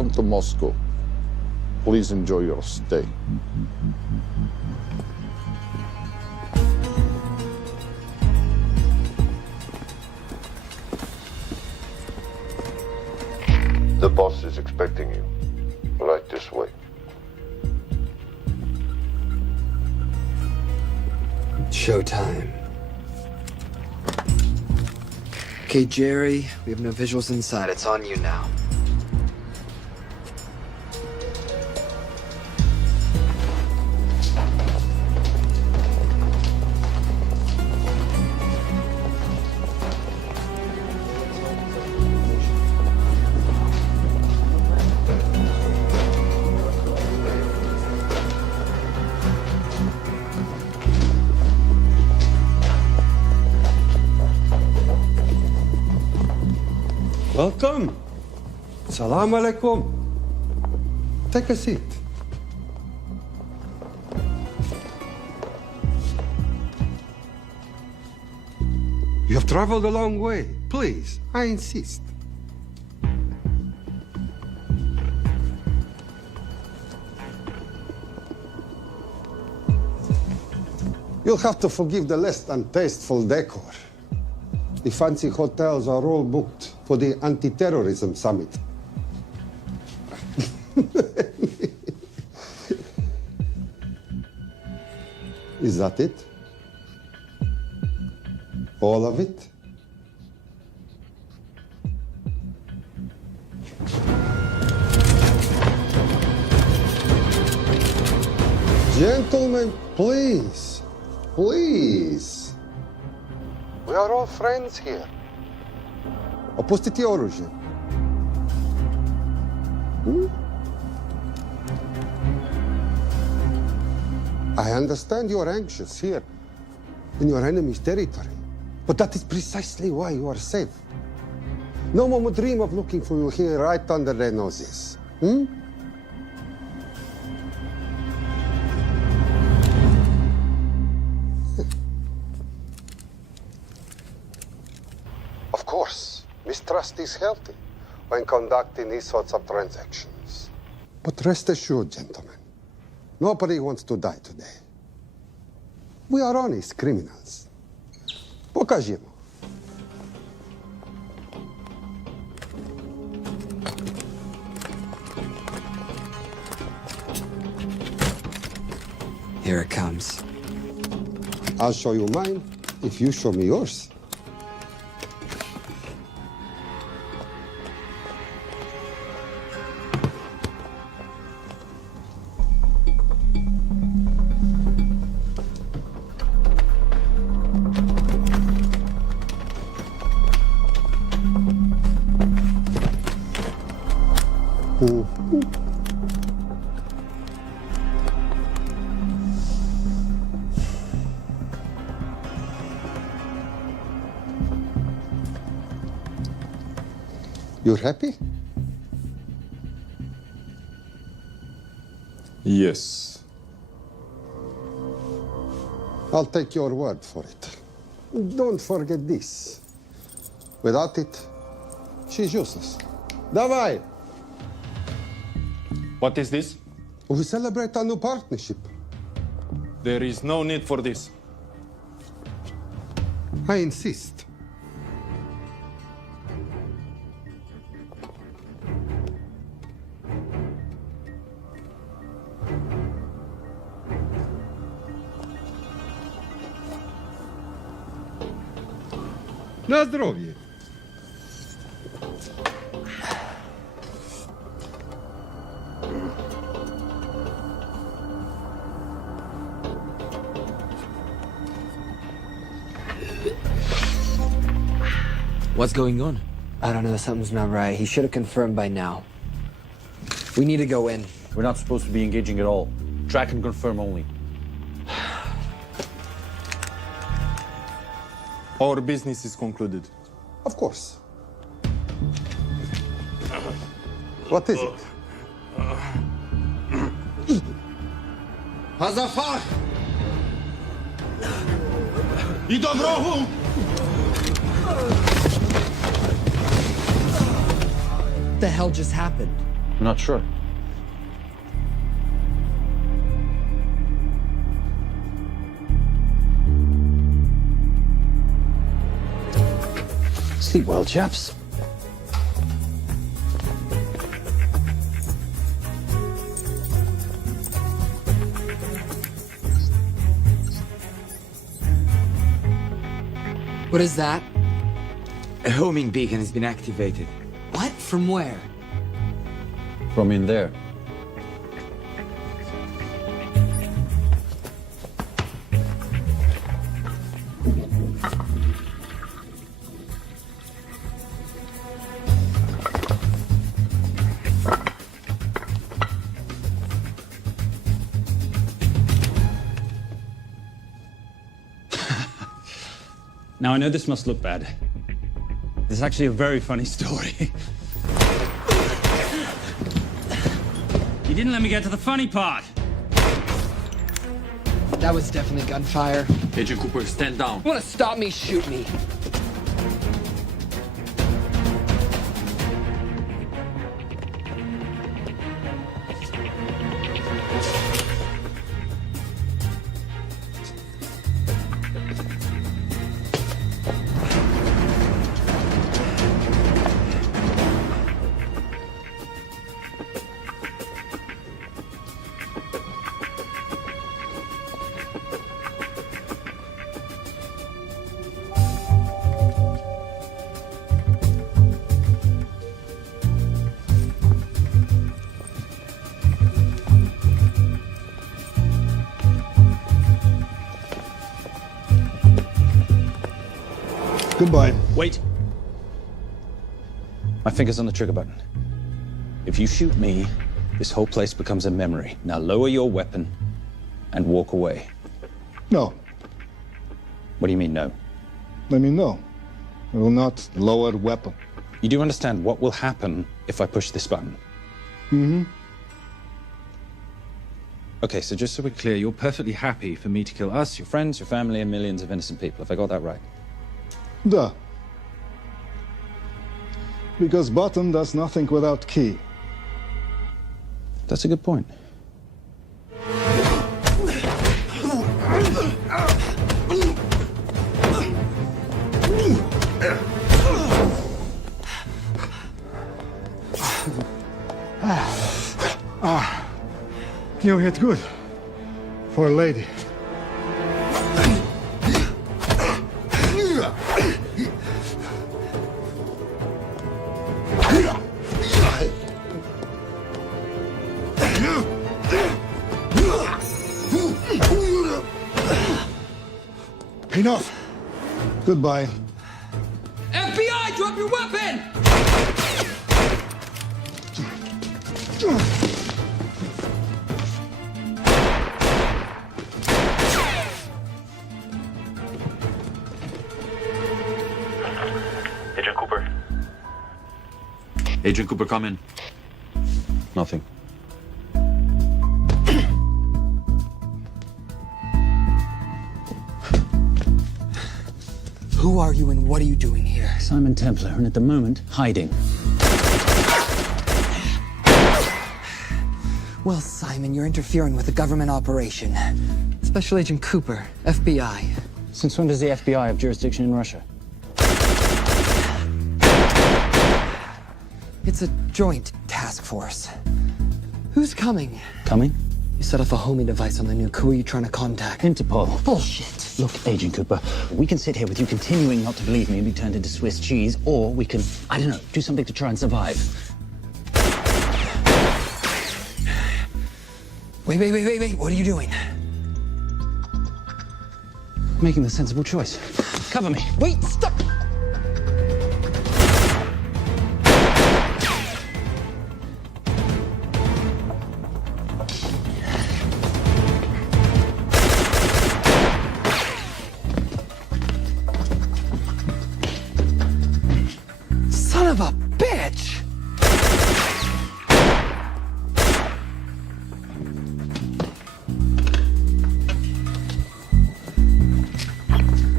Welcome to Moscow. Please enjoy your stay. The boss is expecting you. Right this way. Showtime. Okay, Jerry, we have no visuals inside. It's on you now. Welcome. Salam alaikum. Take a seat. You have traveled a long way. Please, I insist. You'll have to forgive the less than tasteful decor. The fancy hotels are all booked for the anti-terrorism summit. Is that it? All of it? Gentlemen, please, please. We are all friends here. Opustite oružje. I understand you're anxious here in your enemy's territory, but that is precisely why you are safe. No one would dream of looking for you here right under their noses. Of course, mistrust is healthy when conducting these sorts of transactions. But rest assured, gentlemen, nobody wants to die today. We are honest criminals. Pokažimo. Here it comes. I'll show you mine if you show me yours. You're happy? Yes. I'll take your word for it. Don't forget this. Without it, she's useless. Давай! What is this? We celebrate our new partnership. There is no need for this. I insist. Na zdrowie. What's going on? I don't know. Something's not right. He should have confirmed by now. We need to go in. We're not supposed to be engaging at all. Track and confirm only. Our business is concluded. Of course. What is it? Hazafar! I do wrogu! What the hell just happened? I'm not sure. Sleep well, chaps. What is that? A homing beacon has been activated. What? From where? From in there. Now, I know this must look bad. This is actually a very funny story. You didn't let me get to the funny part. That was definitely gunfire. Agent Cooper, stand down. You wanna stop me, shoot me. Goodbye. Wait. My finger's on the trigger button. If you shoot me, this whole place becomes a memory. Now lower your weapon and walk away. No. What do you mean, no? Let me know. I will not lower weapon. You do understand what will happen if I push this button? Mm-hmm. Okay, so just so we're clear, you're perfectly happy for me to kill us, your friends, your family, and millions of innocent people. Have I got that right? Duh. Because button does nothing without key. That's a good point. You hit good. For a lady. Enough. Goodbye. FBI, drop your weapon! Agent Cooper. Agent Cooper, come in. Nothing. Who are you and what are you doing here? Simon Templar, and at the moment, hiding. Well, Simon, you're interfering with a government operation. Special Agent Cooper, FBI. Since when does the FBI have jurisdiction in Russia? It's a joint task force. Who's coming? Coming? You set off a homing device on the nuke. Who are you trying to contact? Interpol. Bullshit. Look, Agent Cooper, we can sit here with you continuing not to believe me and be turned into Swiss cheese, or we can, I don't know, do something to try and survive. Wait. What are you doing? Making the sensible choice. Cover me. Wait, stop! Son of a bitch!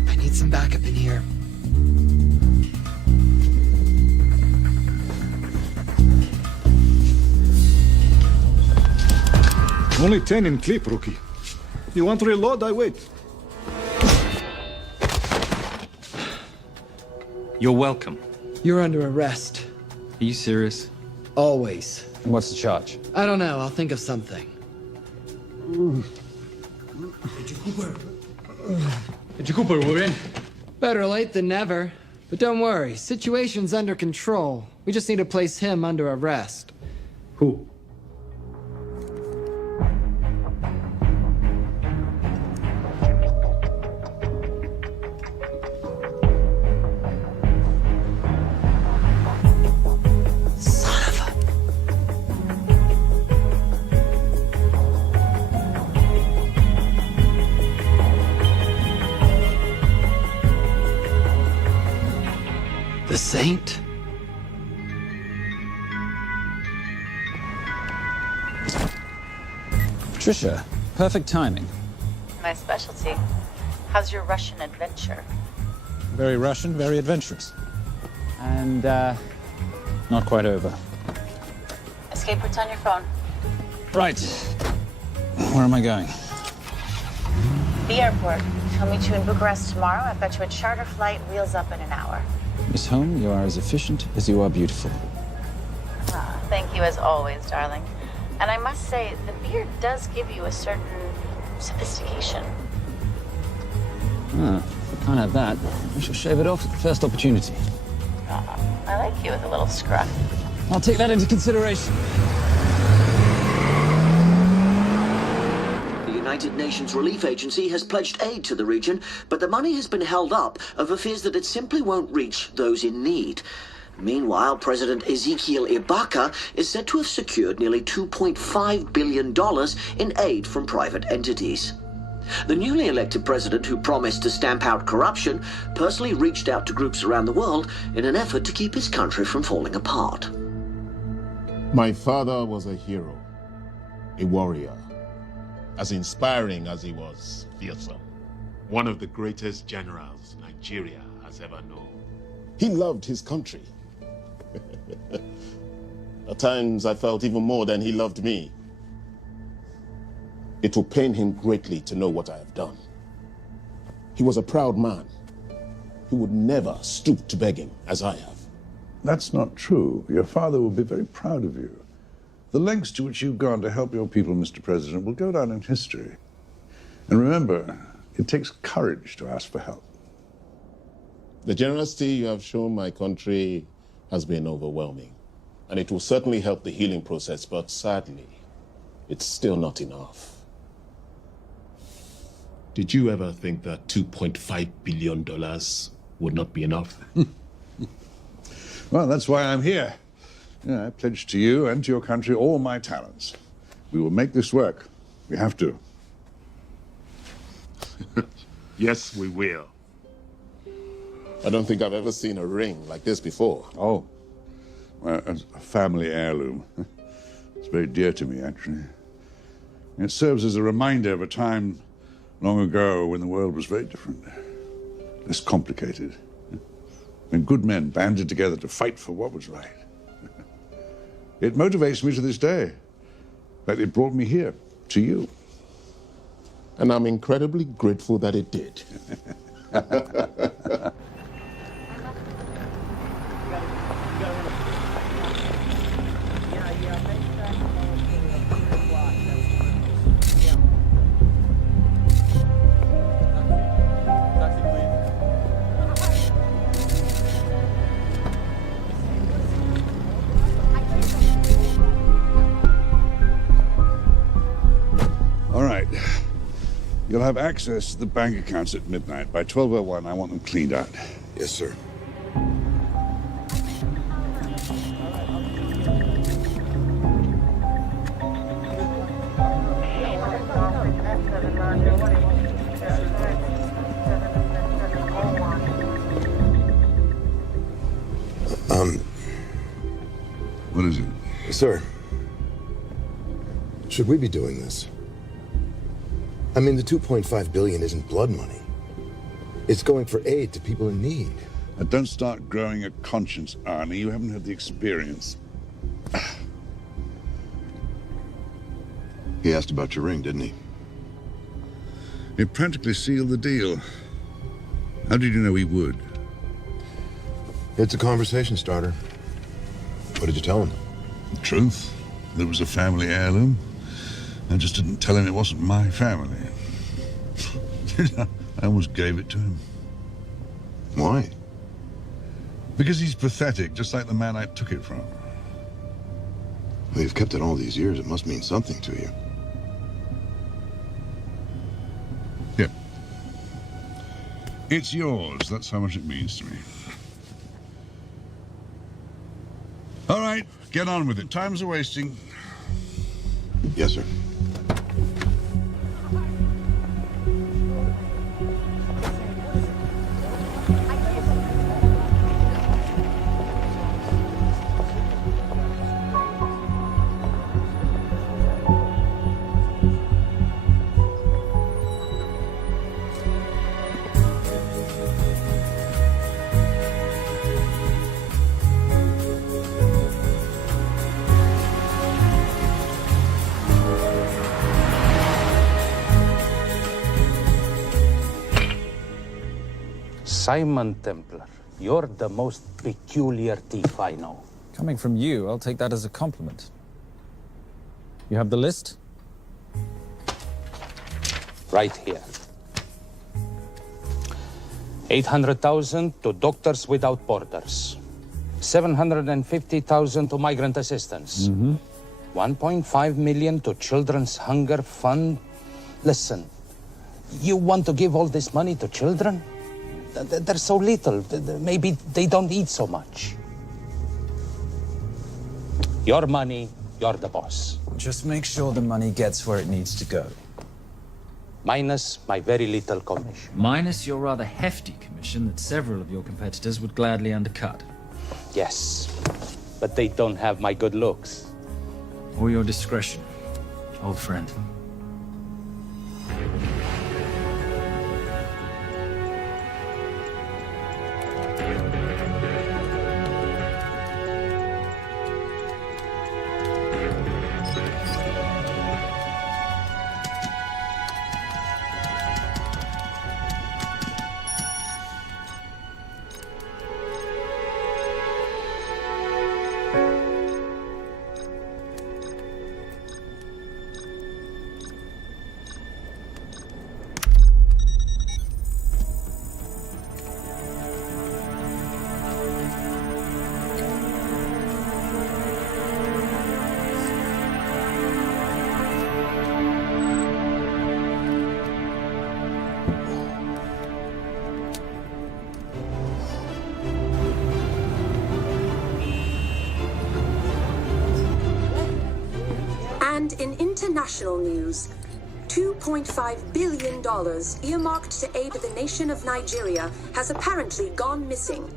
I need some backup in here. Only 10 in clip, rookie. You want to reload? I wait. You're welcome. You're under arrest. Are you serious? Always. And what's the charge? I don't know. I'll think of something. Agent Cooper, we're in. Better late than never. But don't worry. Situation's under control. We just need to place him under arrest. Who? Son of a... The Saint? Patricia, perfect timing. My specialty. How's your Russian adventure? Very Russian, very adventurous. And, not quite over. Escape routes on your phone. Right. Where am I going? The airport. I'll meet you in Bucharest tomorrow. I've got you a charter flight, wheels up in an hour. Miss Holm, you are as efficient as you are beautiful. Ah, thank you as always, darling. And I must say, the beard does give you a certain sophistication. Ah, can't have that. I shall shave it off at the first opportunity. I like you with a little scruff. I'll take that into consideration. The United Nations Relief Agency has pledged aid to the region, but the money has been held up over fears that it simply won't reach those in need. Meanwhile, President Ezekiel Ibaka is said to have secured nearly $2.5 billion in aid from private entities. The newly elected president, who promised to stamp out corruption, personally reached out to groups around the world in an effort to keep his country from falling apart. My father was a hero, a warrior, as inspiring as he was fearsome. One of the greatest generals Nigeria has ever known. He loved his country. At times I felt even more than he loved me. It will pain him greatly to know what I have done. He was a proud man. He would never stoop to begging as I have. That's not true. Your father will be very proud of you. The lengths to which you've gone to help your people, Mr. President, will go down in history. And remember, it takes courage to ask for help. The generosity you have shown my country has been overwhelming. And it will certainly help the healing process, but sadly, it's still not enough. Did you ever think that $2.5 billion would not be enough? Well, that's why I'm here. I pledge to you and to your country all my talents. We will make this work. We have to. Yes, we will. I don't think I've ever seen a ring like this before. Oh, well, it's a family heirloom. It's very dear to me, actually. It serves as a reminder of a time long ago when the world was very different, less complicated, when good men banded together to fight for what was right. It motivates me to this day, but it brought me here, to you. And I'm incredibly grateful that it did. All right. You'll have access to the bank accounts at midnight. By 12:01, I want them cleaned out. Yes, sir. What is it? Sir, should we be doing this? I mean, the $2.5 billion isn't blood money. It's going for aid to people in need. Now, don't start growing a conscience, Arnie. You haven't had the experience. He asked about your ring, didn't he? It practically sealed the deal. How did you know he would? It's a conversation starter. What did you tell him? The truth. There was a family heirloom. I just didn't tell him it wasn't my family. I almost gave it to him. Why? Because he's pathetic, just like the man I took it from. Well, you've kept it all these years. It must mean something to you. Yeah. It's yours. That's how much it means to me. All right, get on with it. Time's a-wasting. Yes, sir. Simon Templar, you're the most peculiar thief I know. Coming from you, I'll take that as a compliment. You have the list? Right here. 800,000 to Doctors Without Borders. 750,000 to migrant assistance. 1.5 million to Children's Hunger Fund. Listen, you want to give all this money to children? They're so little. Maybe they don't eat so much. Your money, you're the boss. Just make sure the money gets where it needs to go. Minus my very little commission. Minus your rather hefty commission that several of your competitors would gladly undercut. Yes, but they don't have my good looks. Or your discretion, old friend. And in international news, $2.5 billion earmarked to aid the nation of Nigeria has apparently gone missing.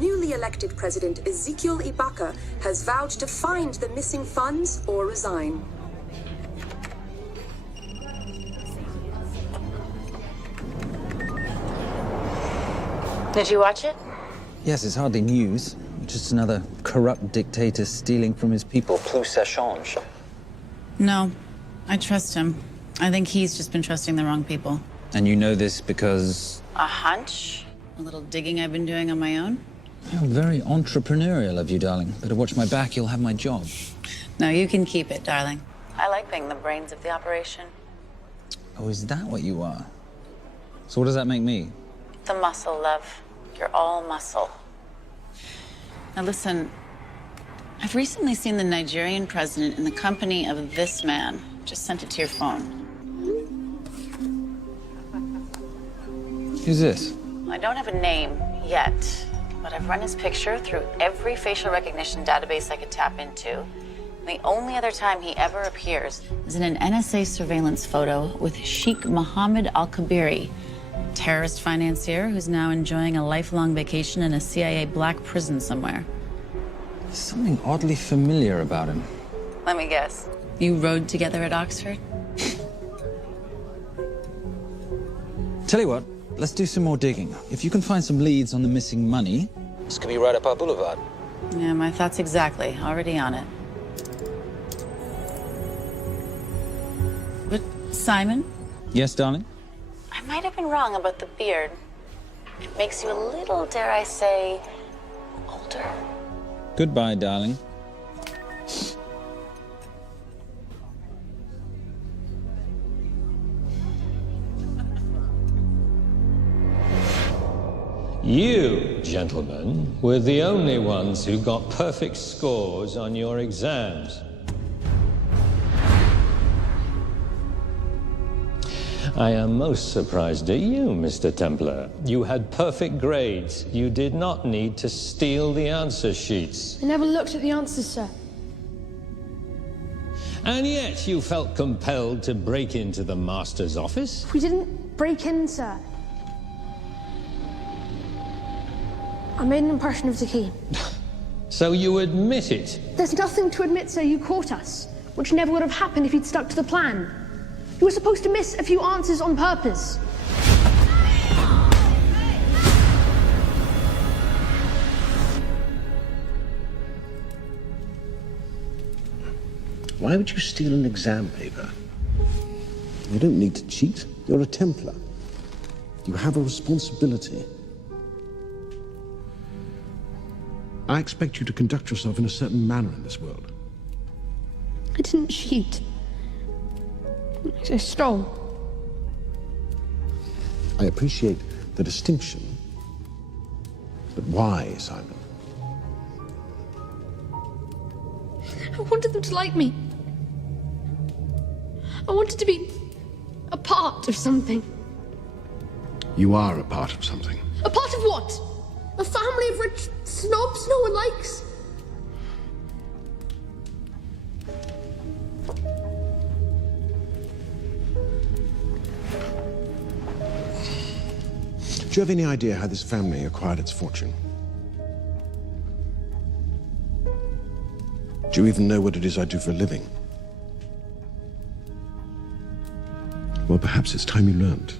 Newly elected President Ezekiel Ibaka has vowed to find the missing funds or resign. Did you watch it? Yes, it's hardly news. Just another corrupt dictator stealing from his people. Plus ça change. No, I trust him. I think he's just been trusting the wrong people. And you know this because... A hunch? A little digging I've been doing on my own? How very entrepreneurial of you, darling. Better watch my back, you'll have my job. No, you can keep it, darling. I like being the brains of the operation. Oh, is that what you are? So what does that make me? The muscle, love. You're all muscle. Now listen, I've recently seen the Nigerian president in the company of this man. Just sent it to your phone. Who's this? I don't have a name yet, but I've run his picture through every facial recognition database I could tap into. And the only other time he ever appears is in an NSA surveillance photo with Sheikh Mohammed Al-Kabiri, terrorist financier who's now enjoying a lifelong vacation in a CIA black prison somewhere. There's something oddly familiar about him. Let me guess. You rode together at Oxford? Tell you what, let's do some more digging. If you can find some leads on the missing money, this could be right up our boulevard. Yeah, my thoughts exactly. Already on it. Simon, Yes, darling? I might have been wrong about the beard. It makes you a little, dare I say, older. Goodbye, darling. You, gentlemen, were the only ones who got perfect scores on your exams. I am most surprised at you, Mr. Templar. You had perfect grades. You did not need to steal the answer sheets. I never looked at the answers, sir. And yet you felt compelled to break into the master's office? We didn't break in, sir. I made an impression of the key. So you admit it? There's nothing to admit, sir. You caught us, which never would have happened if you'd stuck to the plan. You were supposed to miss a few answers on purpose. Why would you steal an exam paper? You don't need to cheat. You're a Templar. You have a responsibility. I expect you to conduct yourself in a certain manner in this world. I didn't cheat. I stole. I appreciate the distinction. But why, Simon? I wanted them to like me. I wanted to be a part of something. You are a part of something. A part of what? A family of rich snobs no one likes? Do you have any idea how this family acquired its fortune? Do you even know what it is I do for a living? Well, perhaps it's time you learned.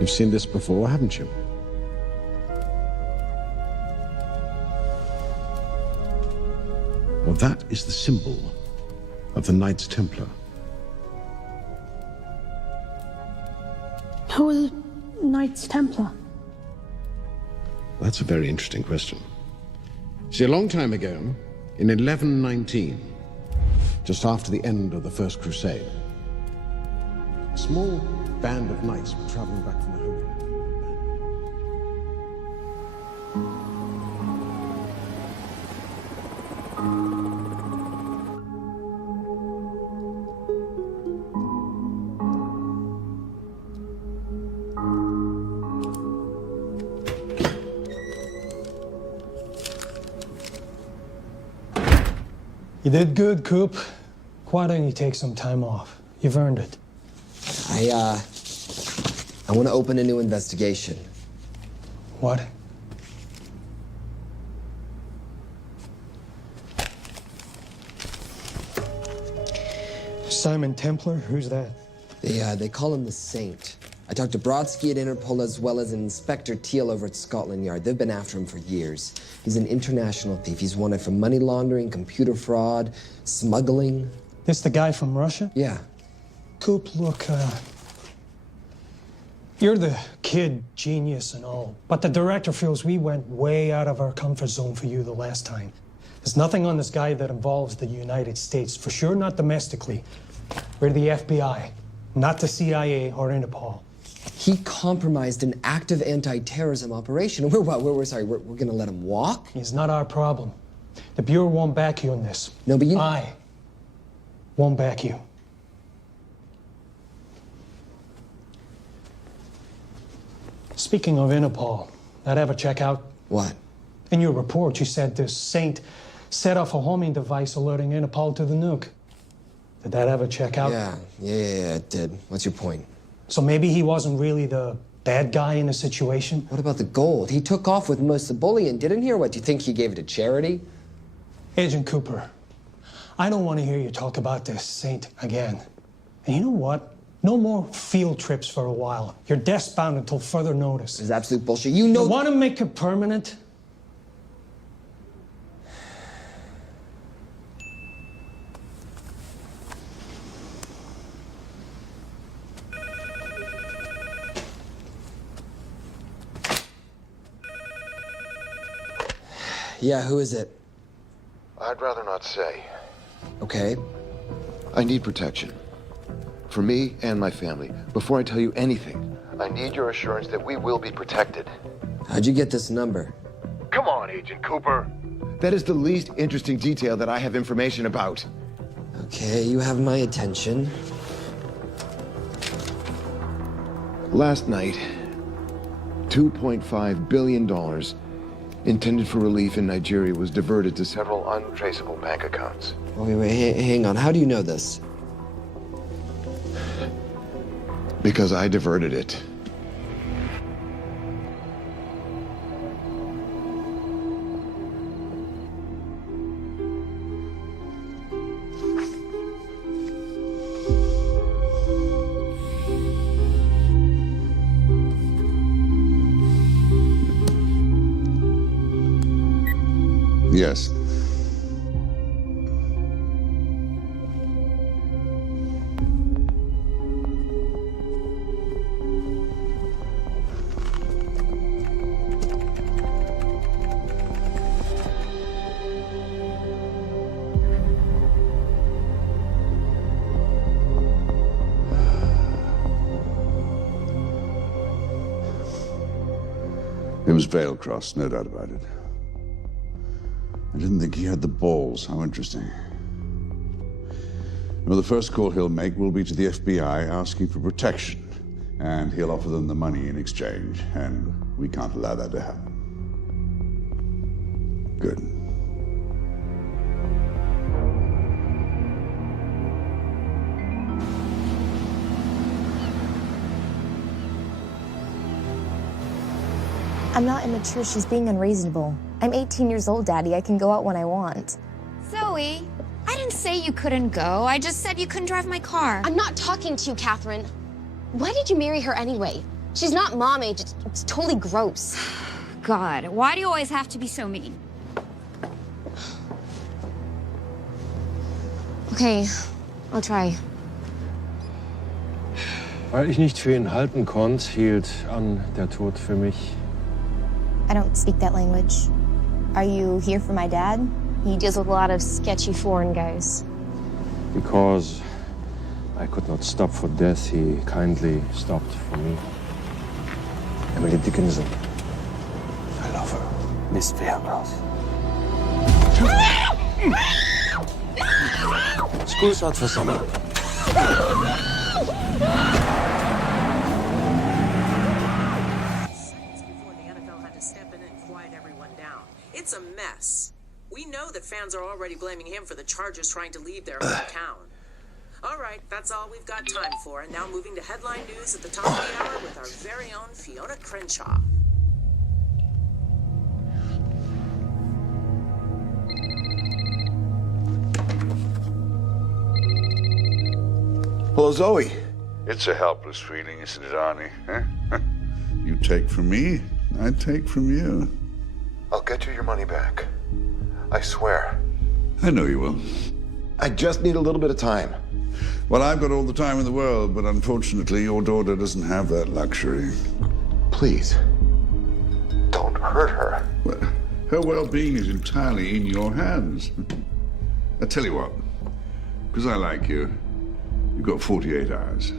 You've seen this before, haven't you? Well, that is the symbol of the Knights Templar. Who are the Knights Templar? That's a very interesting question. See, a long time ago, in 1119, just after the end of the First Crusade, a small band of knights were traveling back from the Holy Land. You did good, Coop. Why don't you take some time off? You've earned it. I want to open a new investigation. What? Simon Templar? Who's that? They call him the Saint. I talked to Brodsky at Interpol as well as Inspector Teal over at Scotland Yard. They've been after him for years. He's an international thief. He's wanted for money laundering, computer fraud, smuggling. This the guy from Russia? Yeah. Coop, look, you're the kid genius and all, but the director feels we went way out of our comfort zone for you the last time. There's nothing on this guy that involves the United States, for sure not domestically. We're the FBI, not the CIA or Interpol. He compromised an active anti-terrorism operation. We're gonna let him walk? He's not our problem. The Bureau won't back you on this. No, but you... I won't back you. Speaking of Interpol, that ever check out? What? In your report, you said this Saint set off a homing device alerting Interpol to the nuke. Did that ever check out? Yeah, it did. What's your point? So maybe he wasn't really the bad guy in the situation? What about the gold? He took off with most of the bullion, didn't he? Or what, do you think he gave it to charity? Agent Cooper, I don't want to hear you talk about this Saint again. And you know what? No more field trips for a while. You're desk-bound until further notice. It's absolute bullshit. You know... You want to make it permanent? Yeah, who is it? I'd rather not say. Okay. I need protection. For me and my family. Before I tell you anything, I need your assurance that we will be protected. How'd you get this number? Come on, Agent Cooper. That is the least interesting detail that I have information about. Okay, you have my attention. Last night, $2.5 billion intended for relief in Nigeria was diverted to several untraceable bank accounts. Wait, hang on. How do you know this? Because I diverted it. Yes. It was veil crossed, no doubt about it. I didn't think he had the balls. How interesting. Well, the first call he'll make will be to the FBI asking for protection. And he'll offer them the money in exchange. And we can't allow that to happen. Good. I'm not immature. She's being unreasonable. I'm 18 years old, Daddy. I can go out when I want. Zoe, I didn't say you couldn't go. I just said you couldn't drive my car. I'm not talking to you, Catherine. Why did you marry her anyway? She's not mom age. It's totally gross. God, why do you always have to be so mean? Okay, I'll try. Weil ich nicht für ihn halten konnte, hielt an der Tod für mich. I don't speak that language. Are you here for my dad? He deals with a lot of sketchy foreign guys. Because I could not stop for death, he kindly stopped for me. Emily Dickinson. I love her. Miss Fairgross. School's out for summer. It's a mess. We know that fans are already blaming him for the Chargers trying to leave their hometown. All right, that's all we've got time for. And now moving to headline news at the top of the hour with our very own Fiona Crenshaw. Hello, Zoe. It's a helpless feeling, isn't it, Arnie? Huh? You take from me, I take from you. I'll get you your money back. I swear. I know you will. I just need a little bit of time. Well, I've got all the time in the world, but unfortunately, your daughter doesn't have that luxury. Please, don't hurt her. Well, her well-being is entirely in your hands. I tell you what, because I like you, you've got 48 hours.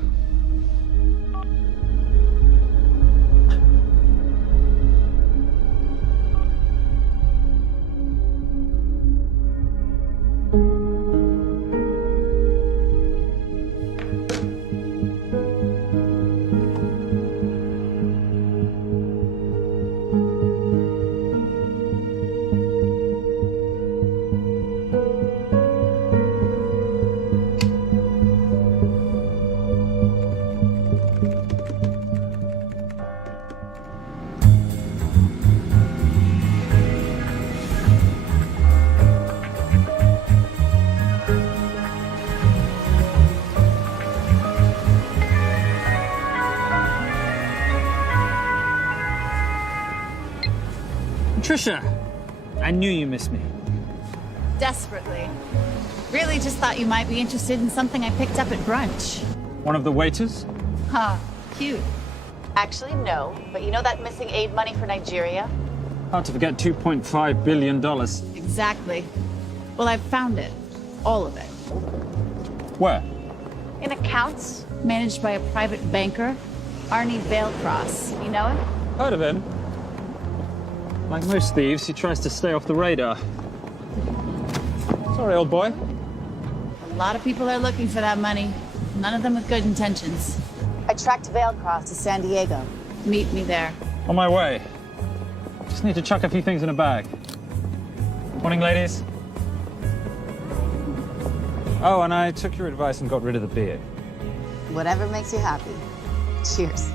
Trisha, I knew you missed me. Desperately. Really just thought you might be interested in something I picked up at brunch. One of the waiters? Huh, cute. Actually, no. But you know that missing aid money for Nigeria? Hard to forget $2.5 billion. Exactly. Well, I've found it. All of it. Where? In accounts managed by a private banker, Arnie Vailcross. You know him? Heard of him. Like most thieves, he tries to stay off the radar. Sorry, old boy. A lot of people are looking for that money. None of them with good intentions. I tracked Vailcross to San Diego. Meet me there. On my way. Just need to chuck a few things in a bag. Morning, ladies. Oh, and I took your advice and got rid of the beer. Whatever makes you happy. Cheers.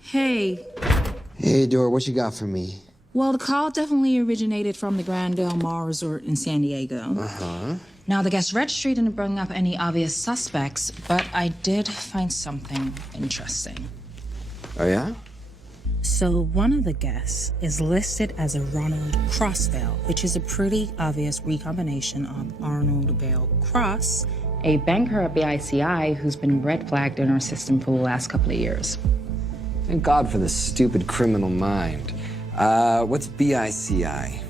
Hey. Hey, Dora, what you got for me? Well, the call definitely originated from the Grand Del Mar Resort in San Diego. Uh-huh. Now, the guest registry didn't bring up any obvious suspects, but I did find something interesting. Oh, yeah? So one of the guests is listed as a Ronald Crossvale, which is a pretty obvious recombination of Arnold Vale Cross, a banker at BICI who's been red flagged in our system for the last couple of years. Thank God for this stupid criminal mind. What's BICI?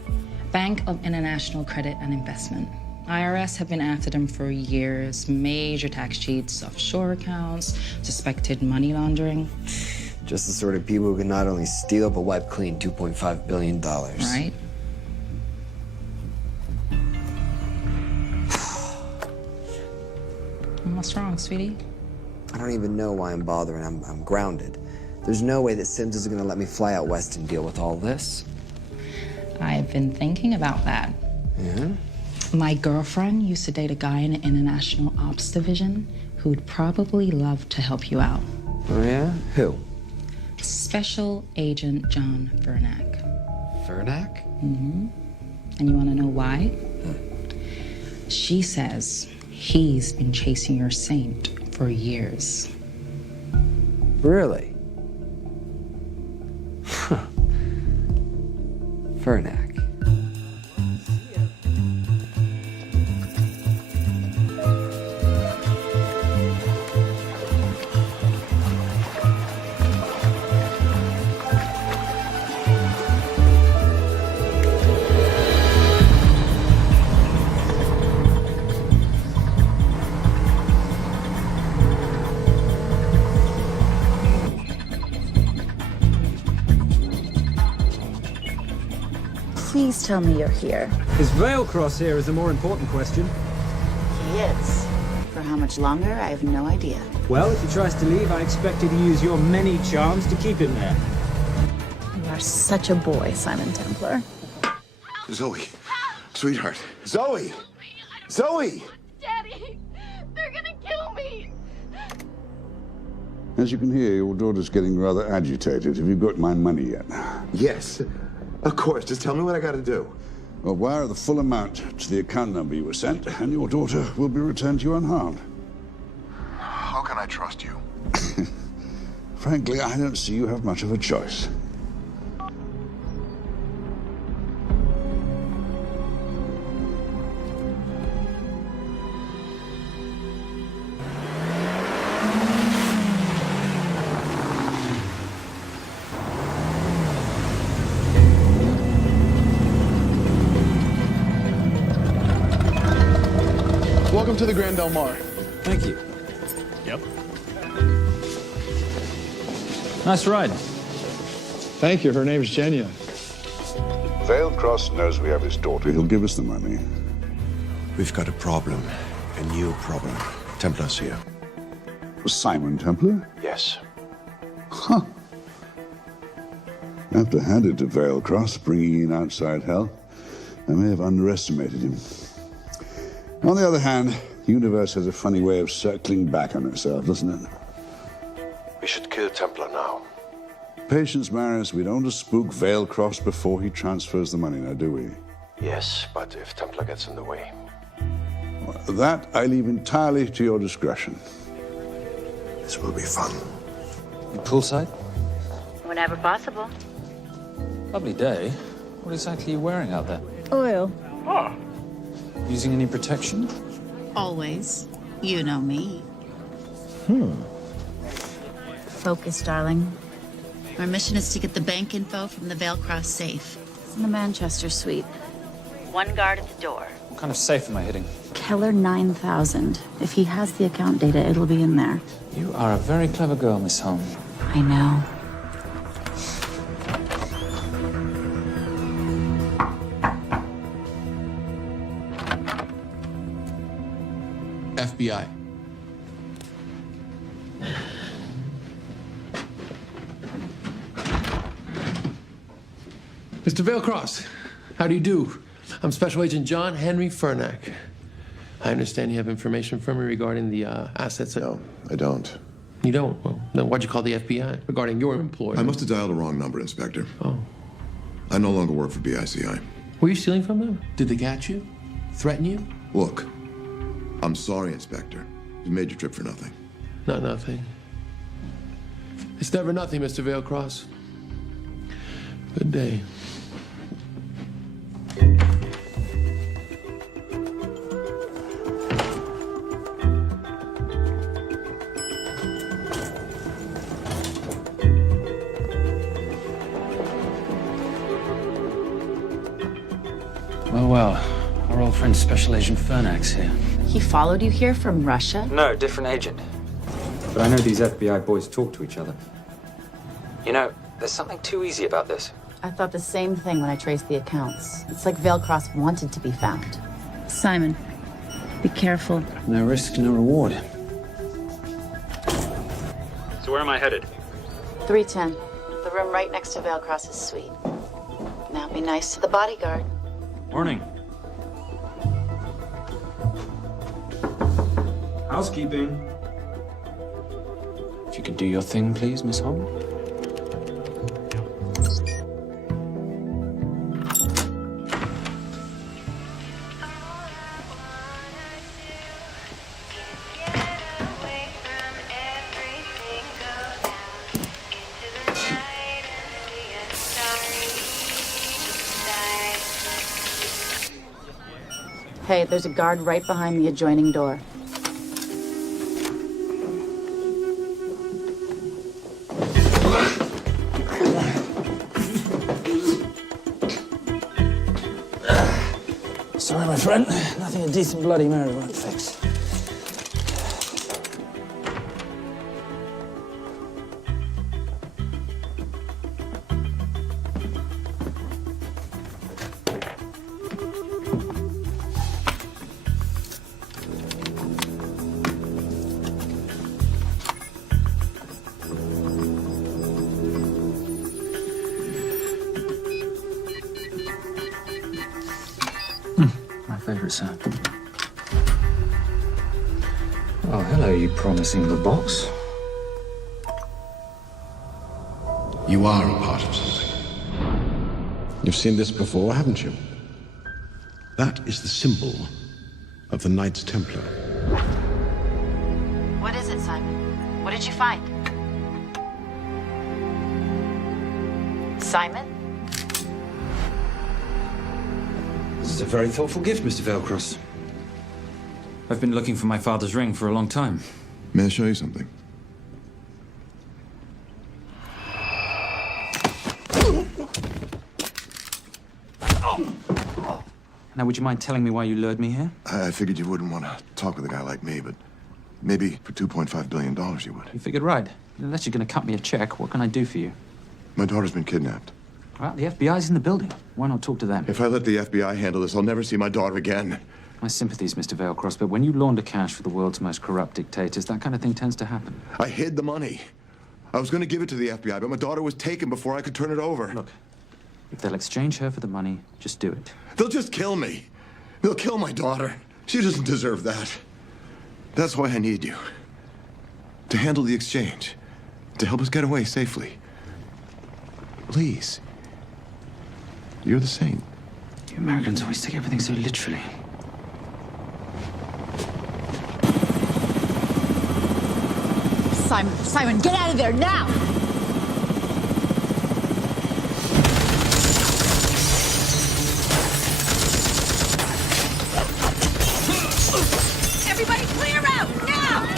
Bank of International Credit and Investment. IRS have been after them for years. Major tax cheats, offshore accounts, suspected money laundering. Just the sort of people who can not only steal but wipe clean $2.5 billion. Right? What's wrong, sweetie? I don't even know why I'm bothering. I'm grounded. There's no way that Sims is gonna let me fly out west and deal with all this. I've been thinking about that. Yeah? My girlfriend used to date a guy in the International Ops Division who'd probably love to help you out. Oh, yeah? Who? Special Agent John Vernack. Vernack? Mm-hmm. And you want to know why? She says he's been chasing your saint for years. Really? Huh. Vernack. Please tell me you're here. Is Vailcross here is the more important question. He is. For how much longer, I have no idea. Well, if he tries to leave, I expect you to use your many charms to keep him there. You are such a boy, Simon Templar. Zoe, sweetheart. Zoe! Zoe! Daddy, they're gonna kill me. As you can hear, your daughter's getting rather agitated. Have you got my money yet? Yes, of course. Just tell me what I gotta do. Well, wire the full amount to the account number you were sent, and your daughter will be returned to you unharmed. How can I trust you? Frankly, I don't see you have much of a choice. Welcome to the Grand Del Mar. Thank you. Yep. Nice ride. Thank you. Her name's Genya. Vailcross knows we have his daughter. He'll give us the money. We've got a problem. A new problem. Templar's here. Simon Templar? Yes. Huh. I have to hand it to Vailcross, bringing in outside help. I may have underestimated him. On the other hand, the universe has a funny way of circling back on itself, doesn't it? We should kill Templar now. Patience, Maris. We don't spook Vailcross before he transfers the money, now, do we? Yes, but if Templar gets in the way. That I leave entirely to your discretion. This will be fun. Poolside? Whenever possible. Lovely day. What exactly are you wearing out there? Oil. Using any protection? Always. You know me. Focus, darling. Our mission is to get the bank info from the Vale Cross safe. It's in the Manchester suite. One guard at the door. What kind of safe am I hitting? Keller 9000. If he has the account data, it'll be in there. You are a very clever girl, Miss Holm. I know. FBI. Mr. Vailcross, how do you do? I'm Special Agent John Henry Furnack. I understand you have information from me regarding the assets. No, I don't. You don't? Well, then why'd you call the FBI regarding your employer? I must have dialed the wrong number, Inspector. Oh. I no longer work for BICI. Were you stealing from them? Did they catch you? Threaten you? Look, I'm sorry, Inspector. You made your trip for nothing. Not nothing. It's never nothing, Mr. Vailcross. Good day. Well, our old friend Special Agent Furnack's here. He followed you here from Russia? No, different agent. But I know these FBI boys talk to each other. You know, there's something too easy about this. I thought the same thing when I traced the accounts. It's like Vailcross wanted to be found. Simon, be careful. No risk, no reward. So where am I headed? 310. The room right next to Vailcross's suite. Now be nice to the bodyguard. Morning. Housekeeping. If you could do your thing, please, Miss Holm. Hey, there's a guard right behind the adjoining door. Sorry, my friend. Nothing a decent Bloody Mary won't fix. Favorite sound. Oh, hello, you promising the box. You are a part of something. You've seen this before, haven't you? That is the symbol of the Knights Templar. What is it, Simon? What did you find? Simon? This is a very thoughtful gift, Mr. Vailcross. I've been looking for my father's ring for a long time. May I show you something? Now, would you mind telling me why you lured me here? I figured you wouldn't want to talk with a guy like me, but maybe for $2.5 billion you would. You figured right. Unless you're going to cut me a check, what can I do for you? My daughter's been kidnapped. Well, the FBI's in the building. Why not talk to them? If I let the FBI handle this, I'll never see my daughter again. My sympathies, Mr. Vailcross, but when you launder cash for the world's most corrupt dictators, that kind of thing tends to happen. I hid the money. I was going to give it to the FBI, but my daughter was taken before I could turn it over. Look, if they'll exchange her for the money, just do it. They'll just kill me. They'll kill my daughter. She doesn't deserve that. That's why I need you. To handle the exchange. To help us get away safely. Please. You're the saint. You Americans always take everything so literally. Simon, Simon, get out of there now! Everybody clear out, now!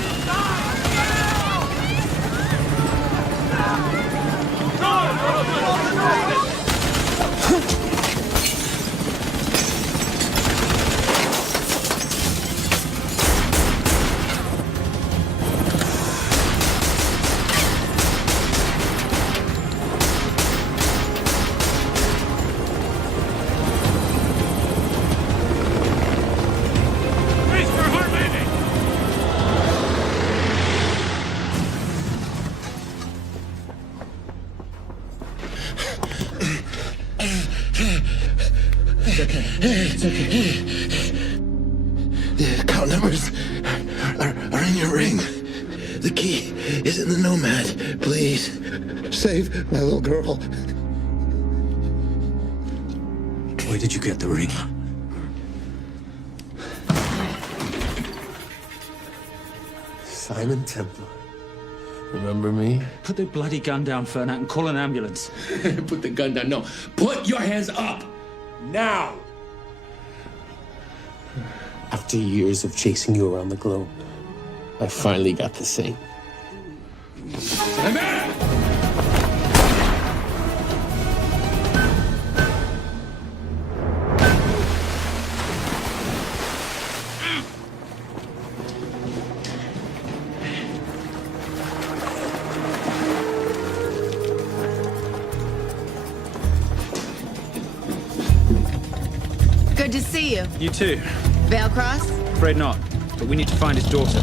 It's okay. The account numbers are in your ring. The key is in the Nomad. Please, save my little girl. Where did you get the ring? Simon Templar. Remember me? Put the bloody gun down, Fernak, and call an ambulance. Put the gun down. No. Put your hands up. Now. After years of chasing you around the globe, I finally got the same. Good to see you. You too. Veil Cross? Afraid not, but we need to find his daughter.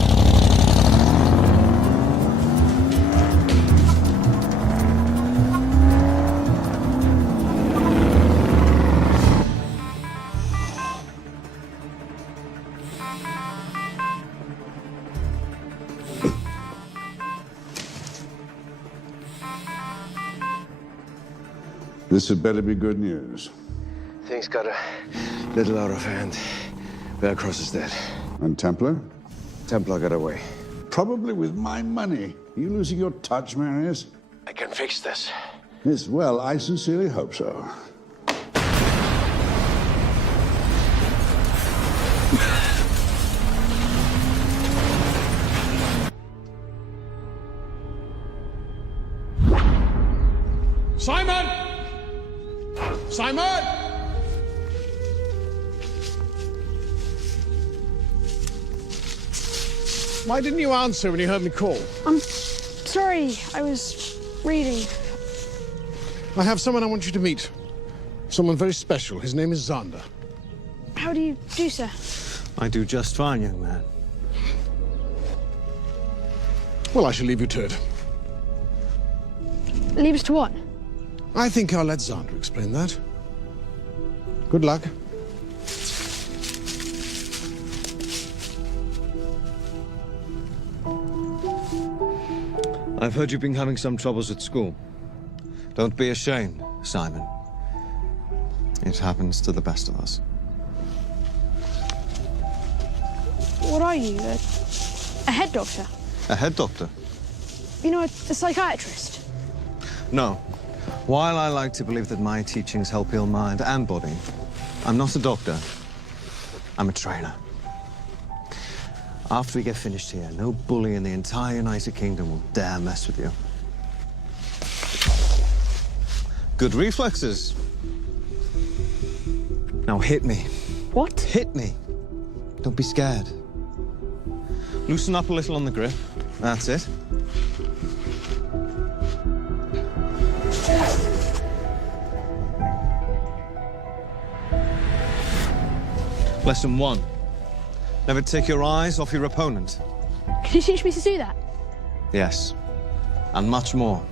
This had better be good news. Things got a little out of hand. Veil Cross is dead. And Templar? Templar got away. Probably with my money. Are you losing your touch, Marius? I can fix this. Yes, well, I sincerely hope so. Simon! Simon! Why didn't you answer when you heard me call? I'm sorry, I was reading. I have someone I want you to meet. Someone very special. His name is Xander. How do you do, sir? I do just fine, young man. Well, I shall leave you to it. Leave us to what? I think I'll let Xander explain that. Good luck. I've heard you've been having some troubles at school. Don't be ashamed, Simon. It happens to the best of us. What are you, a head doctor? A head doctor? You know, a psychiatrist? No. While I like to believe that my teachings help heal mind and body, I'm not a doctor. I'm a trainer. After we get finished here, no bully in the entire United Kingdom will dare mess with you. Good reflexes. Now hit me. What? Hit me. Don't be scared. Loosen up a little on the grip. That's it. Lesson 1. Never take your eyes off your opponent. Can you teach me to do that? Yes. And much more.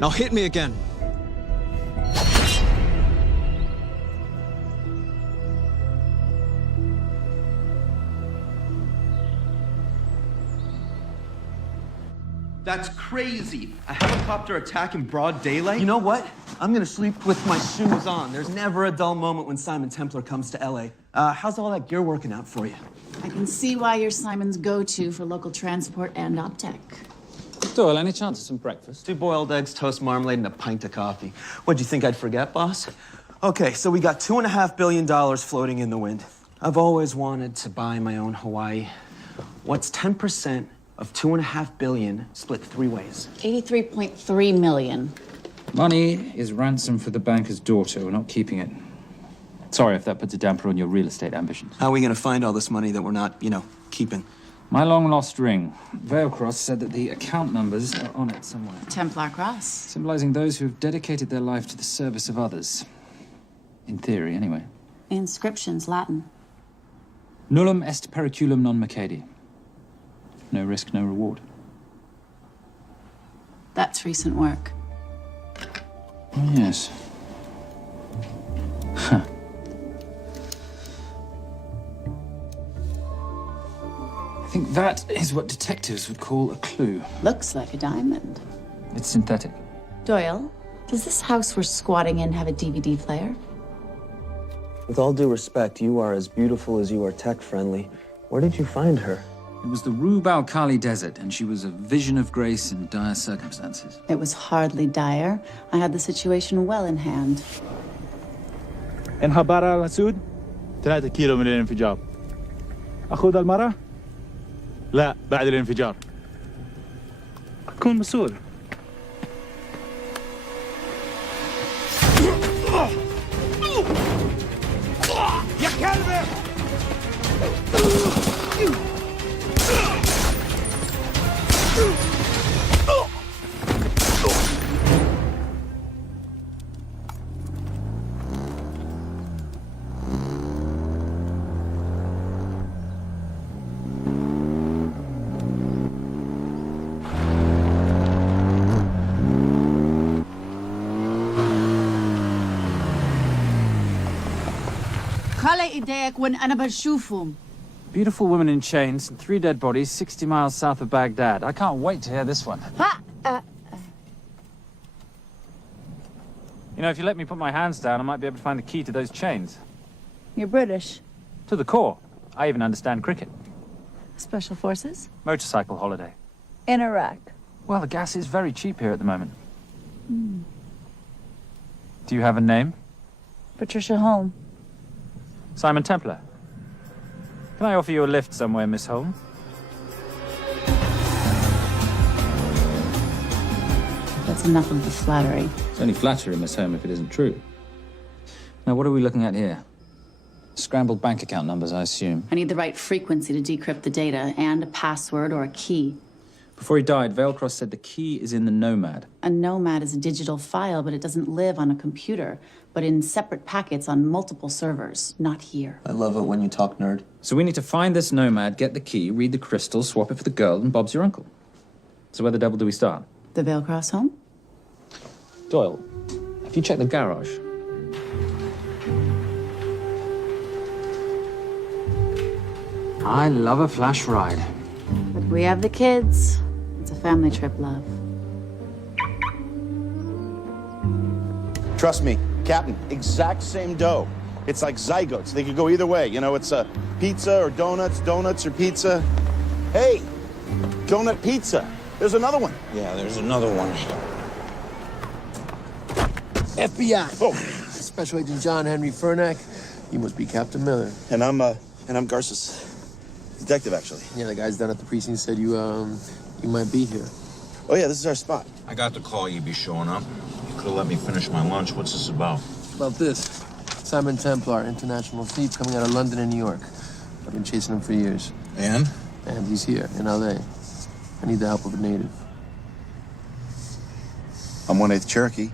Now hit me again. That's crazy. A helicopter attack in broad daylight? You know what? I'm gonna sleep with my shoes on. There's never a dull moment when Simon Templar comes to LA. How's all that gear working out for you? I can see why you're Simon's go-to for local transport and OpTech. Doyle, any chance of some breakfast? 2 boiled eggs, toast, marmalade, and a pint of coffee. What'd you think I'd forget, boss? Okay, so we got $2.5 billion floating in the wind. I've always wanted to buy my own Hawaii. What's 10% of $2.5 billion split 3 ways? 83.3 million. Money is ransom for the banker's daughter. We're not keeping it. Sorry if that puts a damper on your real estate ambitions. How are we gonna find all this money that we're not, keeping? My long-lost ring. Veilcross said that the account numbers are on it somewhere. Templar Cross. Symbolizing those who have dedicated their life to the service of others. In theory, anyway. Inscription's Latin. Nullum est periculum non mercedi. No risk, no reward. That's recent work. Oh, yes. Huh. I think that is what detectives would call a clue. Looks like a diamond. It's synthetic. Doyle, does this house we're squatting in have a DVD player? With all due respect, you are as beautiful as you are tech-friendly. Where did you find her? It was the Rub al-Khali Desert, and she was a vision of grace in dire circumstances. It was hardly dire. I had the situation well in hand. انهبر على السود 3 كيلو من الانفجار. أخذ المرة؟ لا بعد الانفجار. كن مسؤول. يا كلب! Beautiful woman in chains and 3 dead bodies 60 miles south of Baghdad. I can't wait to hear this one. You know, if you let me put my hands down, I might be able to find the key to those chains. You're British. To the core. I even understand cricket. Special Forces? Motorcycle holiday. In Iraq. Well, the gas is very cheap here at the moment. Do you have a name? Patricia Holm. Simon Templar. Can I offer you a lift somewhere, Miss Holm? That's enough of the flattery. It's only flattery, Miss Holm, if it isn't true. Now, what are we looking at here? Scrambled bank account numbers, I assume. I need the right frequency to decrypt the data and a password or a key. Before he died, Veilcross said the key is in the Nomad. A Nomad is a digital file, but it doesn't live on a computer, but in separate packets on multiple servers, not here. I love it when you talk nerd. So we need to find this Nomad, get the key, read the crystal, swap it for the girl, and Bob's your uncle. So where the devil do we start? The Veilcross home? Doyle, have you checked the garage? I love a flash ride. But we have the kids. It's a family trip, love. Trust me, Captain, exact same dough. It's like zygotes. They could go either way. You know, it's a pizza or donuts, donuts or pizza. Hey, donut pizza. There's another one. Yeah, there's another one. FBI. Oh. Special Agent John Henry Furnack. You must be Captain Miller. And I'm Garces. Detective, actually. Yeah, the guys down at the precinct said you might be here. Oh, yeah, this is our spot. I got the call you'd be showing up. You could have let me finish my lunch. What's this about? About this. Simon Templar, international thief coming out of London and New York. I've been chasing him for years. And? And he's here, in L.A. I need the help of a native. I'm 1/8 Cherokee.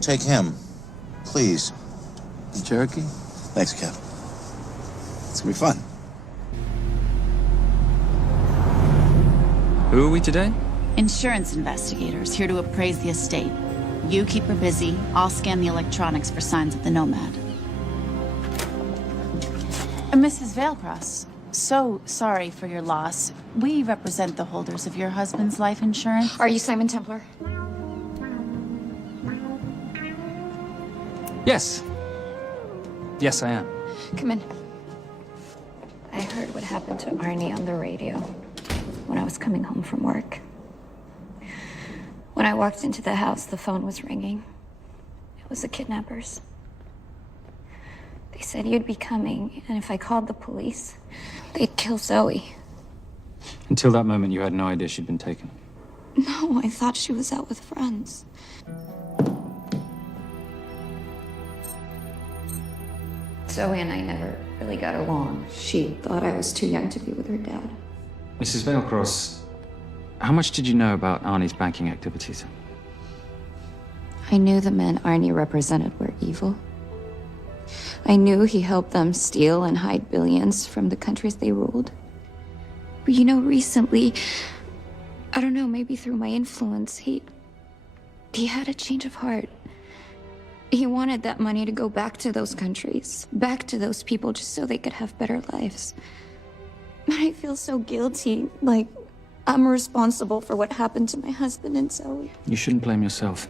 Take him, please. The Cherokee? Thanks, Cap. It's gonna be fun. Who are we today? Insurance investigators here to appraise the estate. You keep her busy. I'll scan the electronics for signs of the Nomad. Mrs. Veilcross, so sorry for your loss. We represent the holders of your husband's life insurance. Are you Simon Templar? Yes. Yes, I am. Come in. I heard what happened to Arnie on the radio when I was coming home from work. When I walked into the house, the phone was ringing. It was the kidnappers. They said you'd be coming, and if I called the police, they'd kill Zoe. Until that moment, you had no idea she'd been taken. No, I thought she was out with friends. Zoe and I never really got along. She thought I was too young to be with her dad. Mrs. Veilcross, how much did you know about Arnie's banking activities? I knew the men Arnie represented were evil. I knew he helped them steal and hide billions from the countries they ruled. But you know, recently, I don't know, maybe through my influence, he had a change of heart. He wanted that money to go back to those countries, back to those people, just so they could have better lives. But I feel so guilty, like I'm responsible for what happened to my husband and Zoe. You shouldn't blame yourself.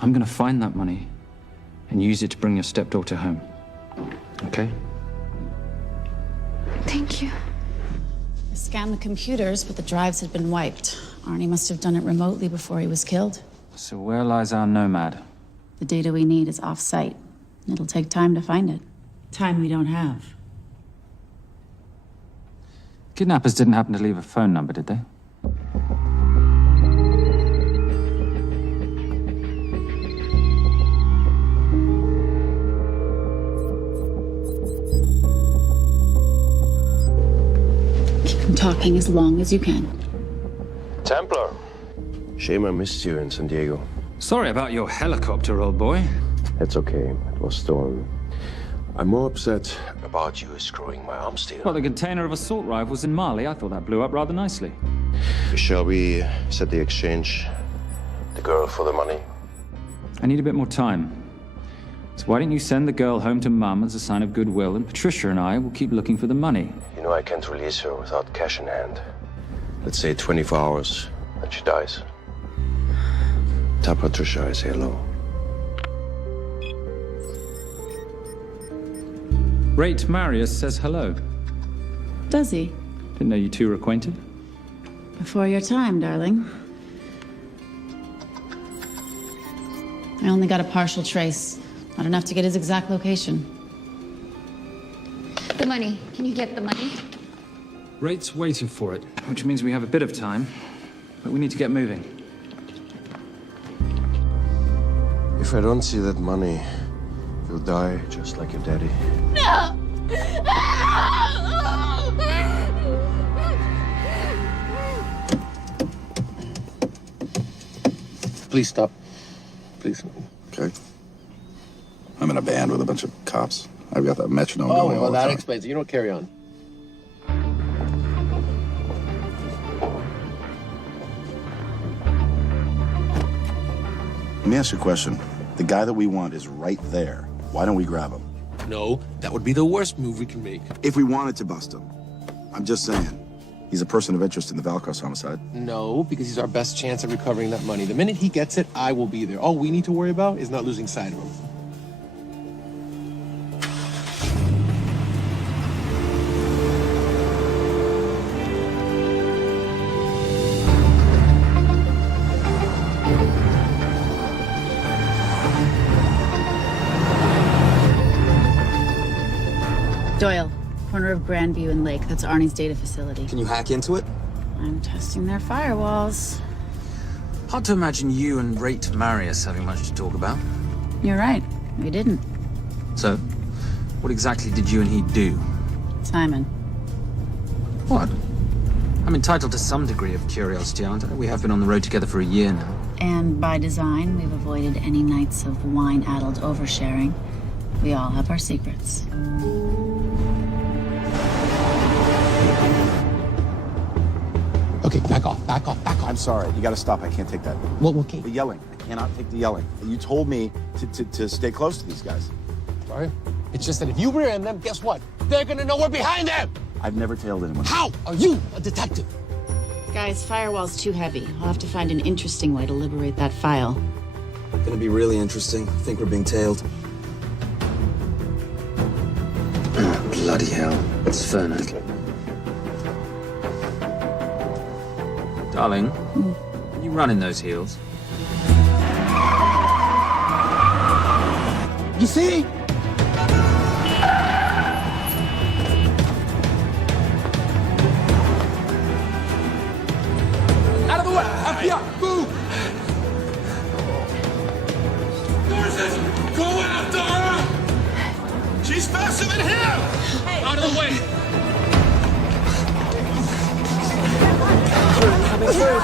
I'm gonna find that money and use it to bring your stepdaughter home. Okay? Thank you. I scanned the computers, but the drives had been wiped. Arnie must have done it remotely before he was killed. So where lies our nomad? The data we need is off-site. It'll take time to find it. Time we don't have. Kidnappers didn't happen to leave a phone number, did they? Keep them talking as long as you can. Templar. Shame I missed you in San Diego. Sorry about your helicopter, old boy. It's okay. It was storm. I'm more upset about you screwing my arms deal. Well, the container of assault rifles in Mali, I thought that blew up rather nicely. Shall we set the exchange? The girl for the money? I need a bit more time. So why don't you send the girl home to Mum as a sign of goodwill, and Patricia and I will keep looking for the money. You know I can't release her without cash in hand. Let's say 24 hours, and she dies. Tell Patricia I say hello. Rate Marius says hello. Does he? Didn't know you two were acquainted. Before your time, darling. I only got a partial trace. Not enough to get his exact location. The money. Can you get the money? Rate's waiting for it, which means we have a bit of time, but we need to get moving. If I don't see that money, you'll die just like your daddy. No! Please stop. Please. Okay. I'm in a band with a bunch of cops. I've got that metronome Oh, going all well, the that time. explains it. You don't carry on. Let me ask you a question. The guy that we want is right there. Why don't we grab him? No, that would be the worst move we can make. If we wanted to bust him. I'm just saying. He's a person of interest in the Valcross homicide. No, because he's our best chance at recovering that money. The minute he gets it, I will be there. All we need to worry about is not losing sight of him. Doyle, corner of Grandview and Lake. That's Arnie's data facility. Can you hack into it? I'm testing their firewalls. Hard to imagine you and Rate Marius having much to talk about. You're right. We didn't. So, what exactly did you and he do? Simon. What? I'm entitled to some degree of curiosity, aren't I? We have been on the road together for a year now. And by design, we've avoided any nights of wine-addled oversharing. We all have our secrets. Okay, back off, back off, back off. I'm sorry. You gotta stop. I can't take that. Well, okay. The yelling. I cannot take the yelling. You told me to stay close to these guys. Sorry? It's just that if you rear end them, guess what? They're gonna know we're behind them! I've never tailed anyone. How are you a detective? Guys, firewall's too heavy. I'll have to find an interesting way to liberate that file. Gonna be really interesting. I think we're being tailed. Bloody hell. It's Fernac. Darling, you running those heels? You see? Out of the way! Up here! Move! Go after her! She's faster than him! Out of the way! Coming through.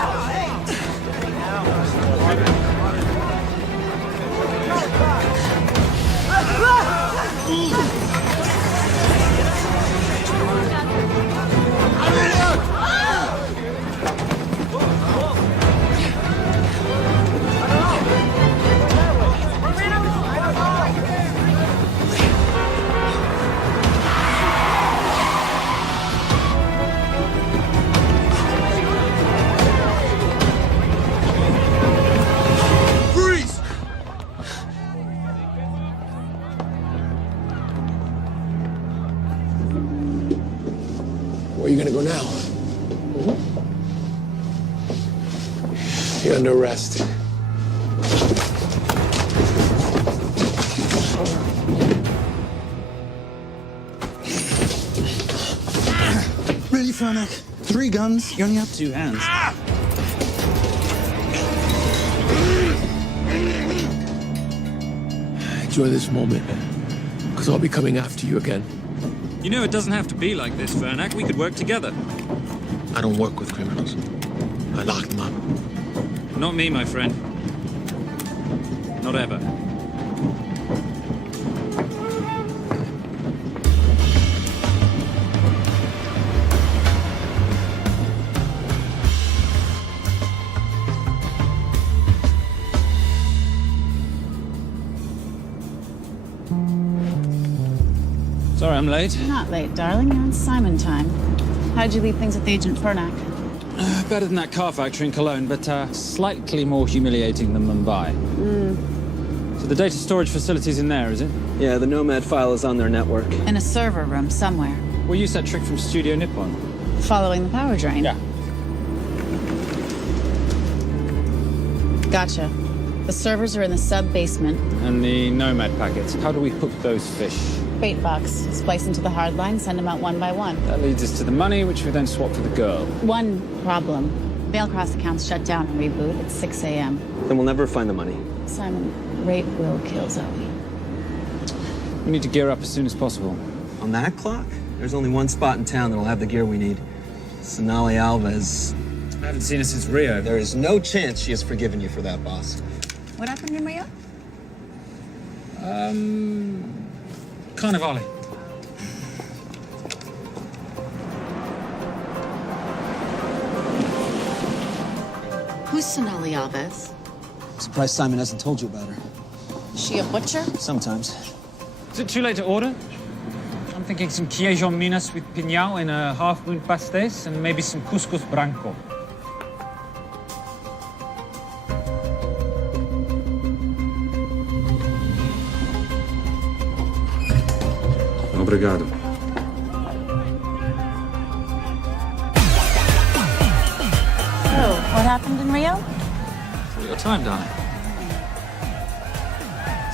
Where are you gonna go now? You're under arrest. Really, Fernac? 3 guns? You only have 2 hands. Enjoy this moment, because I'll be coming after you again. You know it doesn't have to be like this, Fernac. We could work together. I don't work with criminals. I lock them up. Not me, my friend. Not ever. Sorry, I'm late. You're not late, darling. You're on Simon time. How'd you leave things with Agent Fernac? Better than that car factory in Cologne, but slightly more humiliating than Mumbai. So the data storage facility's in there, is it? Yeah, the Nomad file is on their network. In a server room somewhere. We'll use that trick from Studio Nippon. Following the power drain? Yeah. Gotcha. The servers are in the sub-basement. And the Nomad packets, how do we hook those fish? Bait box. Splice into the hard line, send them out one by one. That leads us to the money, which we then swap for the girl. One problem. Bailcross accounts shut down and reboot at 6 a.m. Then we'll never find the money. Simon, rape will kill Zoe. We need to gear up as soon as possible. On that clock, there's only one spot in town that'll have the gear we need. Sonali Alves. I haven't seen her since Rio. There is no chance she has forgiven you for that, boss. What happened in Rio? Carnivale. Who's Sonali Alves? Surprised Simon hasn't told you about her. Is she a butcher? Sometimes. Is it too late to order? I'm thinking some queijo minas with piñao and a half-moon pastéis and maybe some couscous branco. Obrigado. Oh, what happened in Rio? For your time, darling.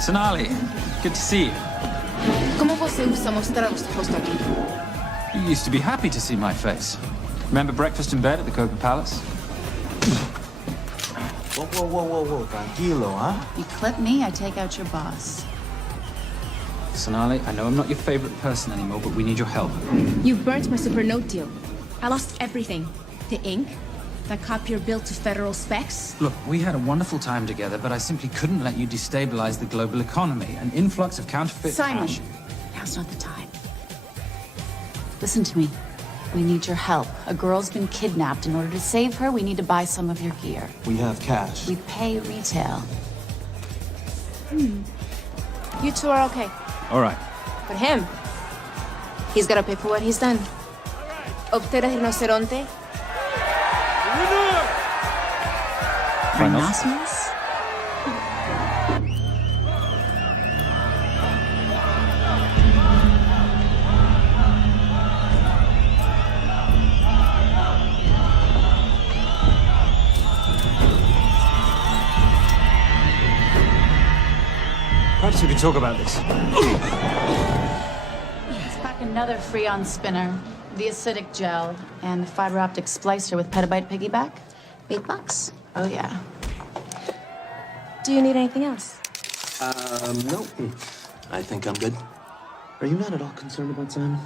Sonali, good to see you. ¿Cómo você usa mostrar o rosto aqui? You used to be happy to see my face. Remember breakfast in bed at the Coca Palace? Whoa. Tranquilo, huh? You clip me, I take out your boss. Sonali, I know I'm not your favorite person anymore, but we need your help. You burnt my supernote deal. I lost everything. The ink, that copier built to federal specs. Look, we had a wonderful time together, but I simply couldn't let you destabilize the global economy. An influx of counterfeit Simon, cash. now's not the time. Listen to me. We need your help. A girl's been kidnapped. In order to save her, we need to buy some of your gear. We have cash. We pay retail. You two are okay. All right. But him, he's gotta pay for what he's done. Obter el rinoceronte. Rhinoceros? Perhaps we could talk about this. Let's pack another Freon spinner, the acidic gel, and the fiber optic splicer with petabyte piggyback. $8. Oh, yeah. Do you need anything else? No. I think I'm good. Are you not at all concerned about Simon?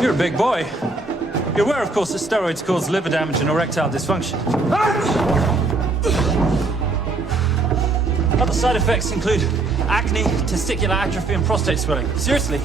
You're a big boy. You're aware, of course, that steroids cause liver damage and erectile dysfunction. Other side effects include acne, testicular atrophy, and prostate swelling. Seriously.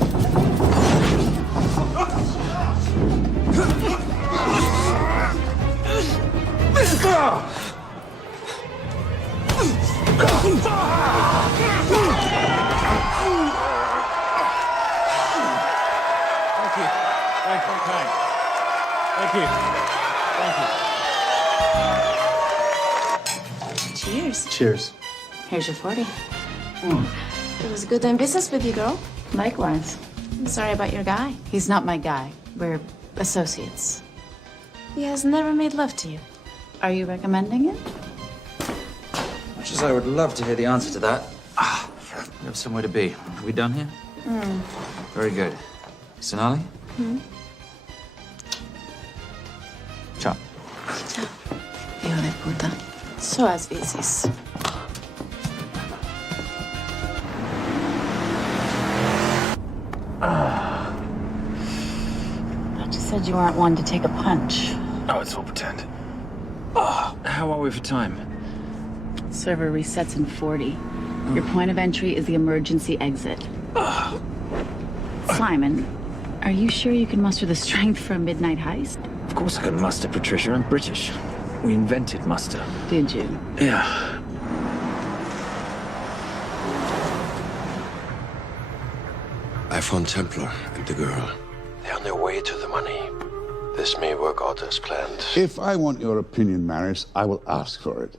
Cheers. Cheers. Here's your 40. It was good doing business with you, girl. Likewise. I'm sorry about your guy. He's not my guy. We're associates. He has never made love to you. Are you recommending it? Much as I would love to hear the answer to that. We have somewhere to be. Are we done here? Very good. Sonali? Ciao. Ciao. Hijo de puta. So as veces. Thought you said you weren't one to take a punch. Oh, it's all pretend. How are we for time? Server resets in 40. Your point of entry is the emergency exit. Simon, are you sure you can muster the strength for a midnight heist? Of course I can muster, Patricia. I'm British. We invented muster. Did you? Yeah. I found Templar and the girl. They're on their way to the money. This may work out as planned. If I want your opinion, Maris, I will ask for it.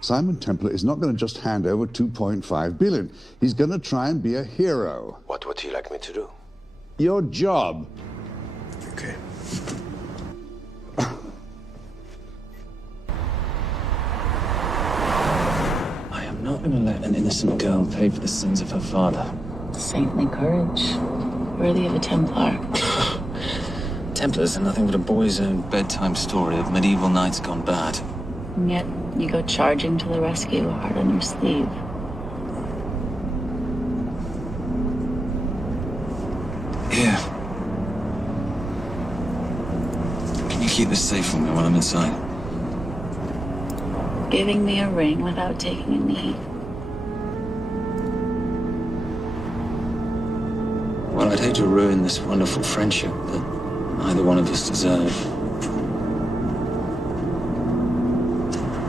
Simon Templar is not going to just hand over 2.5 billion. He's going to try and be a hero. What would he like me to do? Your job. Okay. I am not going to let an innocent girl pay for the sins of her father. Saintly courage. Worthy of a Templar. Templars are nothing but a boy's own bedtime story of medieval knights gone bad. And yet, you go charging to the rescue, heart on your sleeve. Here. Can you keep this safe for me while I'm inside? Giving me a ring without taking a knee. Well, I'd hate to ruin this wonderful friendship that neither one of us deserve.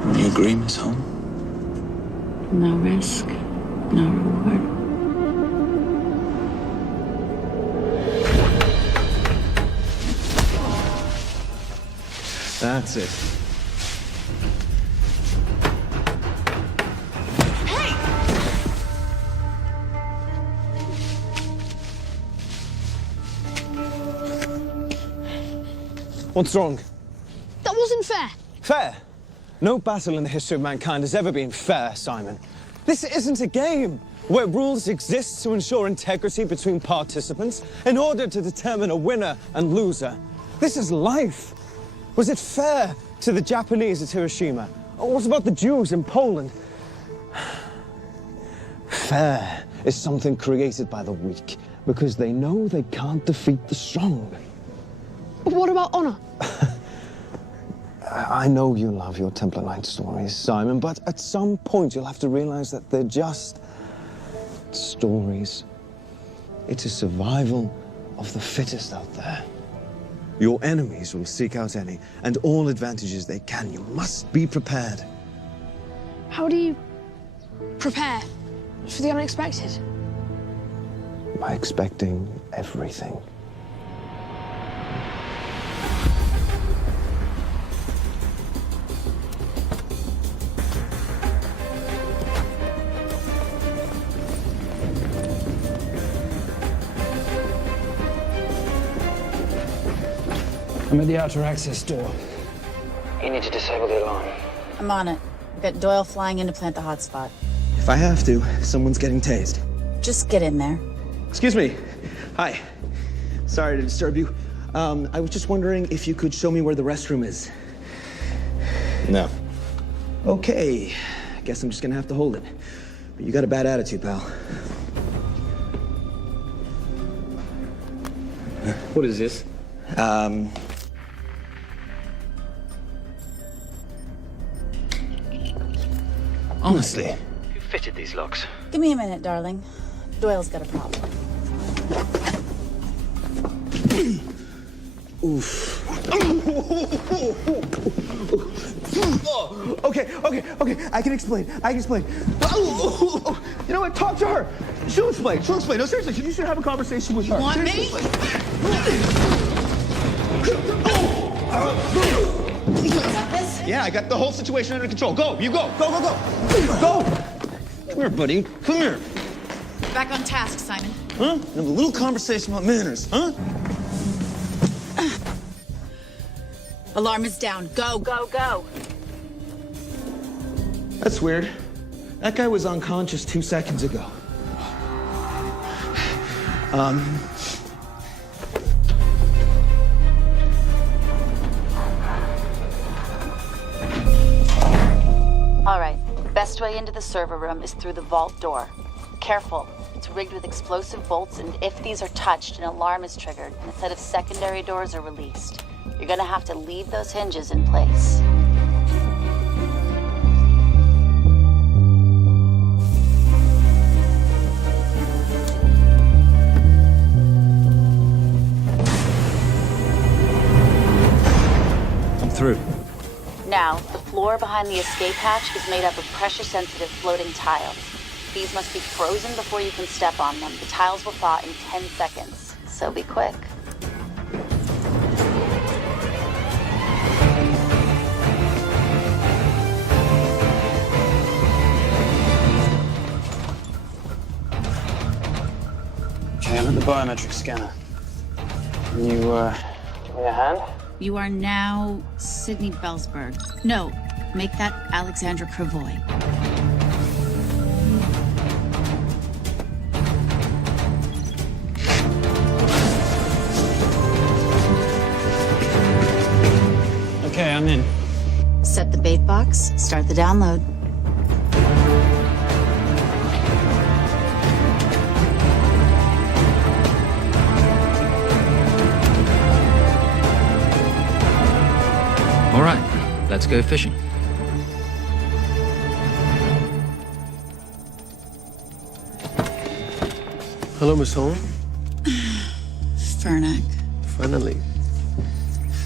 Will you agree, Miss Holm? No risk, no reward. That's it. What's wrong? That wasn't fair. Fair? No battle in the history of mankind has ever been fair, Simon. This isn't a game where rules exist to ensure integrity between participants in order to determine a winner and loser. This is life. Was it fair to the Japanese at Hiroshima? Or what about the Jews in Poland? Fair is something created by the weak because they know they can't defeat the strong. But what about honor? I know you love your Templar Knight stories, Simon, but at some point you'll have to realize that they're just stories. It is survival of the fittest out there. Your enemies will seek out any and all advantages they can. You must be prepared. How do you prepare for the unexpected? By expecting everything. I'm at the outer access door. You need to disable the alarm. I'm on it. We've got Doyle flying in to plant the hotspot. If I have to, someone's getting tased. Just get in there. Excuse me. Hi. Sorry to disturb you. I was just wondering if you could show me where the restroom is. No. Okay. I guess I'm just gonna have to hold it. But you got a bad attitude, pal. What is this? Honestly. Who fitted these locks? Give me a minute, darling. Doyle's got a problem. Oof. Okay. I can explain. You know what? Talk to her. She'll explain. No, seriously, you should have a conversation with her. You want me? Yeah, I got the whole situation under control. Go, you go. Go. Come here, buddy. Come here. Back on task, Simon. Huh? Have a little conversation about manners, huh? Alarm is down. Go. That's weird. That guy was unconscious 2 seconds ago. All right. Best way into the server room is through the vault door. Careful. It's rigged with explosive bolts, and if these are touched, an alarm is triggered, and a set of secondary doors are released. You're gonna have to leave those hinges in place. I'm through. Now, the floor behind the escape hatch is made up of pressure-sensitive floating tiles. These must be frozen before you can step on them. The tiles will thaw in 10 seconds, so be quick. Okay, I'm at the biometric scanner. Can you, give me a hand? You are now Sydney Bellsberg. No, make that Alexandra Cravoy. Okay, I'm in. Set the bait box, start the download. All right, let's go fishing. Hello, Miss Holm. Fernac. Finally.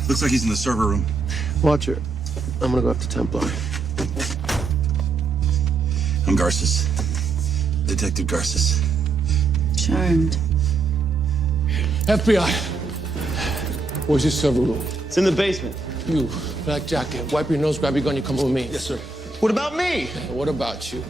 Looks like he's in the server room. Watcher, I'm gonna go after Templar. I'm Garces. Detective Garces. Charmed. FBI. Where's your server room? It's in the basement. You, black jacket, wipe your nose, grab your gun, you come with me. Yes, sir. What about me? What about you?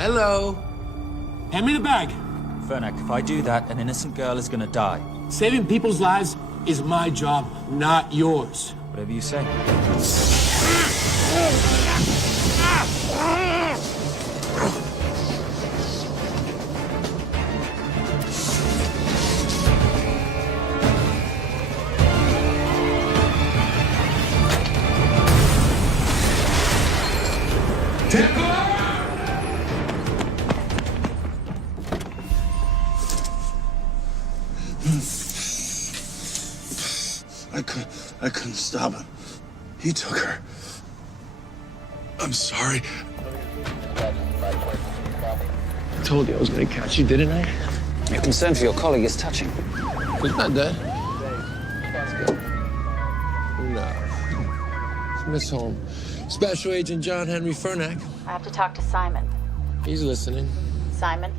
Hello. Hand me the bag. Fernac, if I do that, an innocent girl is gonna die. Saving people's lives is my job, not yours. Whatever you say. Templar! I couldn't stop him. He took her. I'm sorry. I told you I was gonna catch you, didn't I? Your concern for your colleague is touching. He's not dead. No. It's Miss Holmes. Special Agent John Henry Furnack. I have to talk to Simon. He's listening. Simon,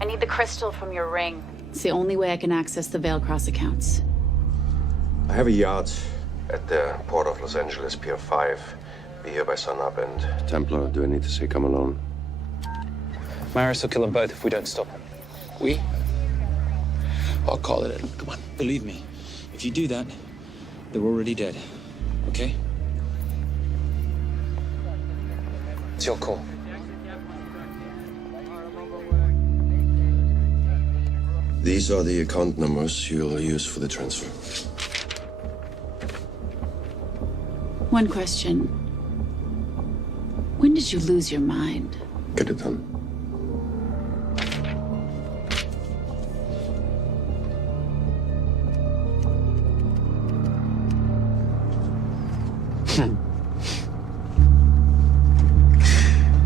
I need the crystal from your ring. It's the only way I can access the Veil Cross accounts. I have a yacht at the port of Los Angeles, Pier 5. Be here by sunup, and Templar, do I need to say come alone? Maris will kill them both if we don't stop him. We? I'll call it in. Come on. Believe me, if you do that, they're already dead. Okay? It's your call. These are the account numbers you'll use for the transfer. One question. When did you lose your mind? Get it done.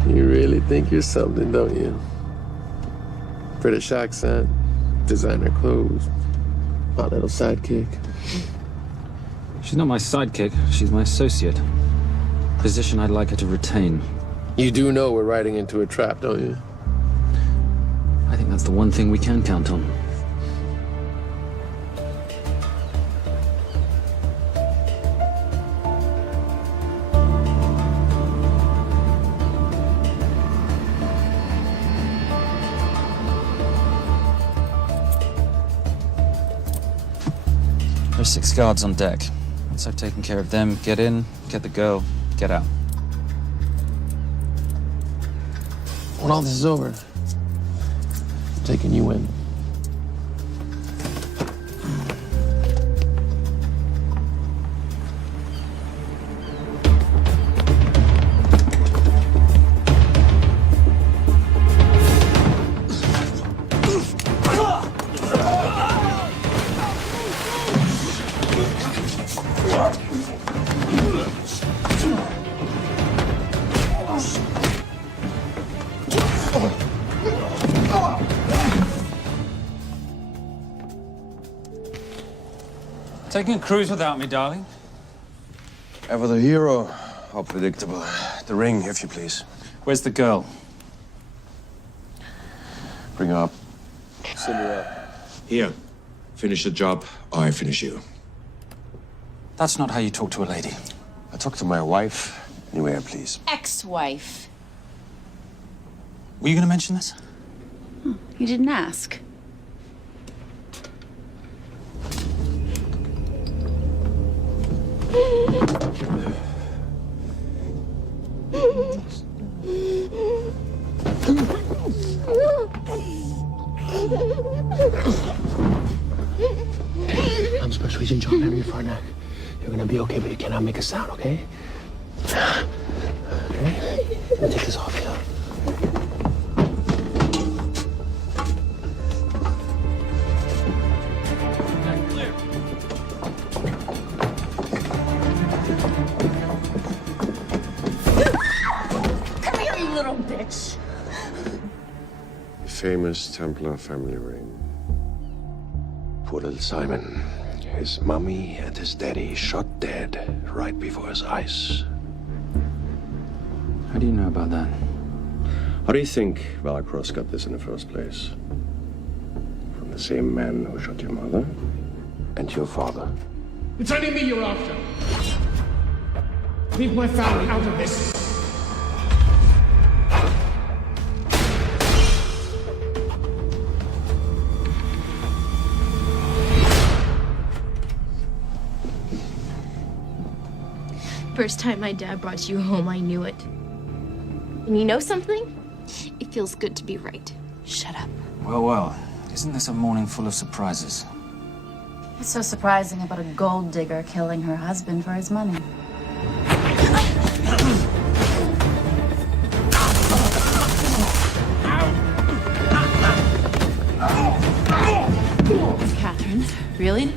You really think you're something, don't you? British accent, designer clothes, my little sidekick. She's not my sidekick, she's my associate. Position I'd like her to retain. You do know we're riding into a trap, don't you? I think that's the one thing we can count on. There's 6 guards on deck. Once I've taken care of them, get in, get the girl, get out. When all this is over, I'm taking you in. Taking a cruise without me, darling? Ever the hero? How predictable. The ring, if you please. Where's the girl? Bring her up. Send her up. Here. Finish the job, or I finish you. That's not how you talk to a lady. I talk to my wife anywhere, please. Ex-wife. Were you going to mention this? You didn't ask. I'm Special Agent John Henry Furnack. You're gonna be okay, but you cannot make a sound, okay? Okay? Let me take this off here. Come here, you little bitch. Famous Templar family ring. Poor little Simon. His mummy and his daddy shot dead right before his eyes. How do you know about that? How do you think Valacross got this in the first place? From the same man who shot your mother and your father. It's only me you're after. Leave my family out of this. First time my dad brought you home, I knew it. And you know something? It feels good to be right. Shut up. Well, well. Isn't this a morning full of surprises? What's so surprising about a gold digger killing her husband for his money? Catherine, really?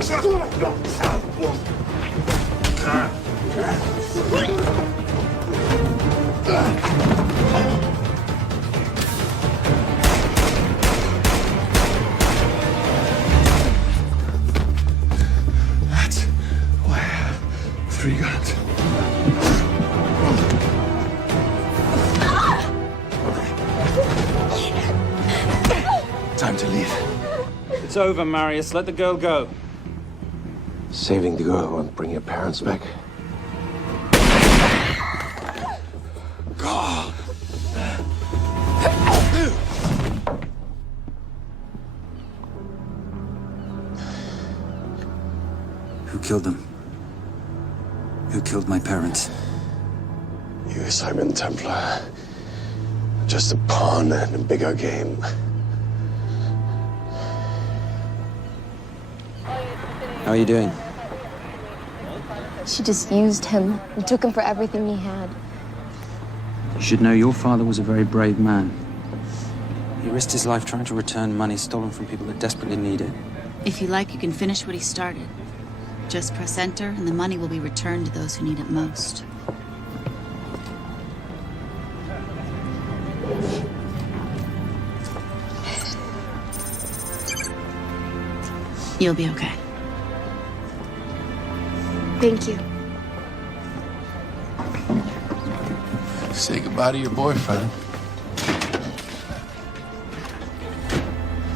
That's why I have 3 guns. Time to leave. It's over, Marius. Let the girl go. Saving the girl won't bring your parents back. God. Who killed them? Who killed my parents? You, Simon Templar. Just a pawn in a bigger game. How are you doing? She just used him and took him for everything he had. You should know your father was a very brave man. He risked his life trying to return money stolen from people that desperately need it. If you like, you can finish what he started. Just press enter, and the money will be returned to those who need it most. You'll be okay. Thank you. Say goodbye to your boyfriend.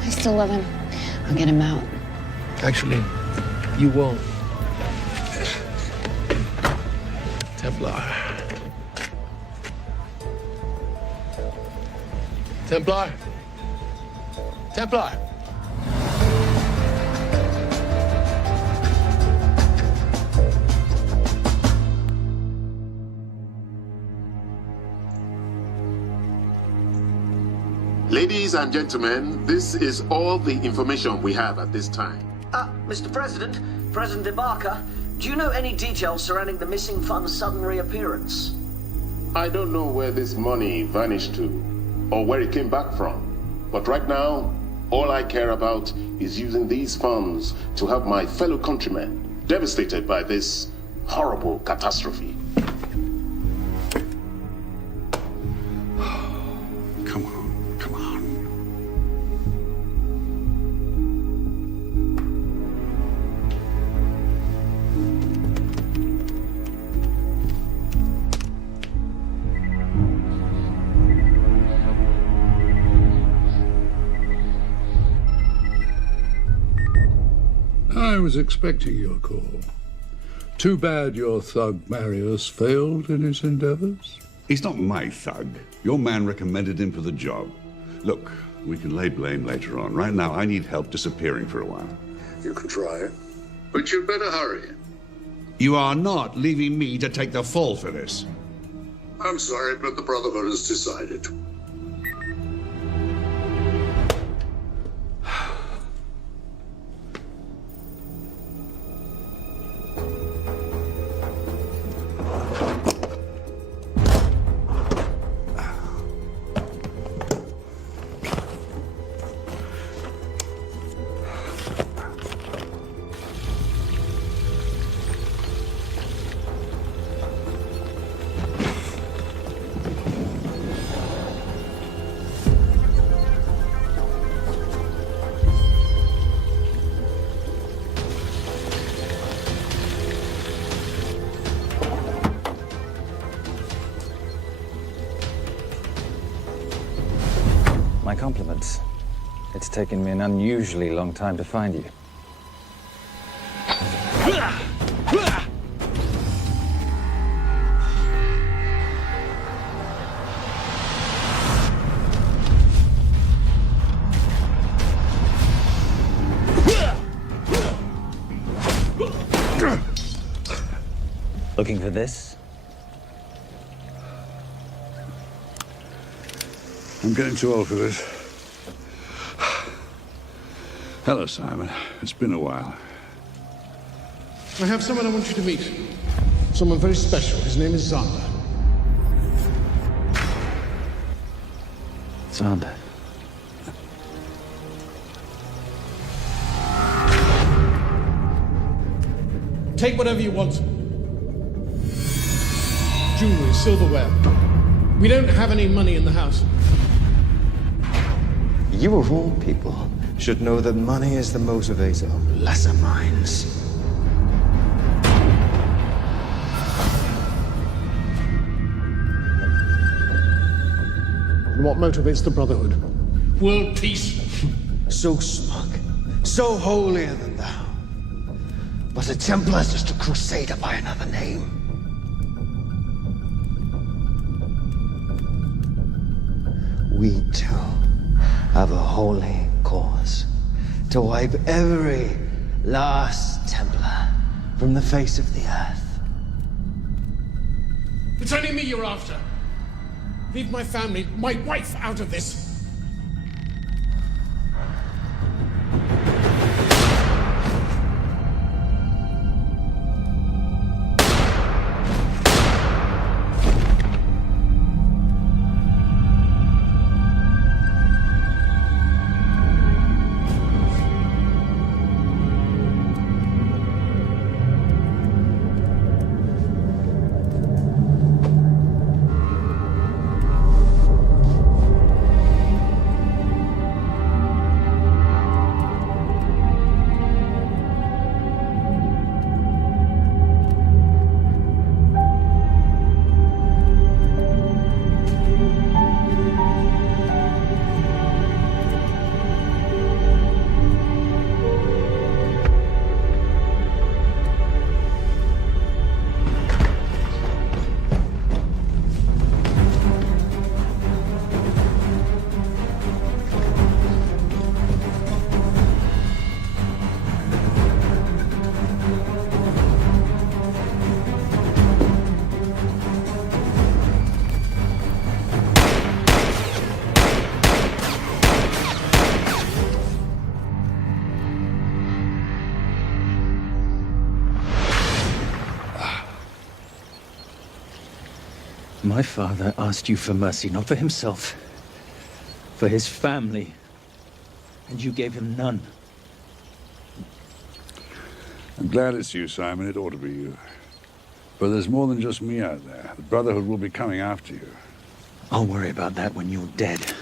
I still love him. I'll get him out. Actually, you won't. Templar. Templar. Templar. Ladies and gentlemen, this is all the information we have at this time. Mr. President, President Ibaka, do you know any details surrounding the missing fund's sudden reappearance? I don't know where this money vanished to, or where it came back from. But right now, all I care about is using these funds to help my fellow countrymen devastated by this horrible catastrophe. Come on, come on. I was expecting your call. Too bad your thug Marius failed in his endeavors. He's not my thug. Your man recommended him for the job. Look, we can lay blame later on. Right now, I need help disappearing for a while. You can try. But you'd better hurry. You are not leaving me to take the fall for this. I'm sorry, but the Brotherhood has decided. My compliments. It's taken me an unusually long time to find you. Looking for this? I'm getting too old for this. Hello, Simon. It's been a while. I have someone I want you to meet. Someone very special. His name is Xander. Xander. Take whatever you want. Jewelry, silverware. We don't have any money in the house. You of all people should know that money is the motivator of lesser minds. And what motivates the Brotherhood? World peace. So smug, so holier than thou. But a Templar's just a crusader by another name. We too have a holy cause to wipe every last Templar from the face of the earth. It's only me you're after. Leave my family, my wife, out of this. My father asked you for mercy, not for himself, for his family, and you gave him none. I'm glad it's you, Simon. It ought to be you. But there's more than just me out there. The Brotherhood will be coming after you. I'll worry about that when you're dead.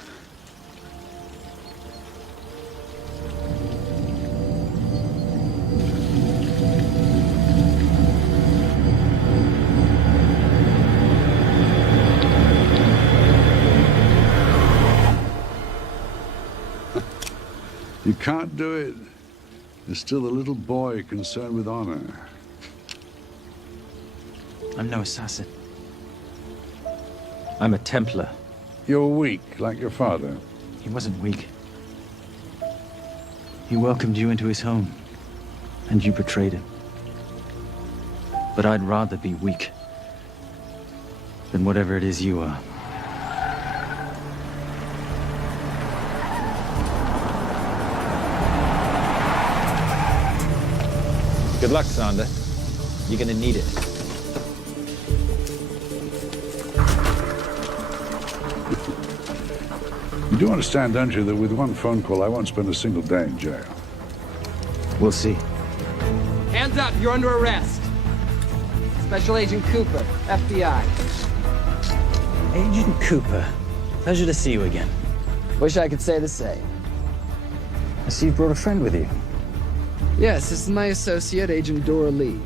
You can't do it. You're still a little boy concerned with honor. I'm no assassin. I'm a Templar. You're weak, like your father. He wasn't weak. He welcomed you into his home, and you betrayed him. But I'd rather be weak than whatever it is you are. Good luck, Sander. You're gonna need it. You do understand, don't you, that with one phone call, I won't spend a single day in jail. We'll see. Hands up, you're under arrest. Special Agent Cooper, FBI. Agent Cooper, pleasure to see you again. Wish I could say the same. I see you brought a friend with you. Yes, this is my associate, Agent Dora Lee.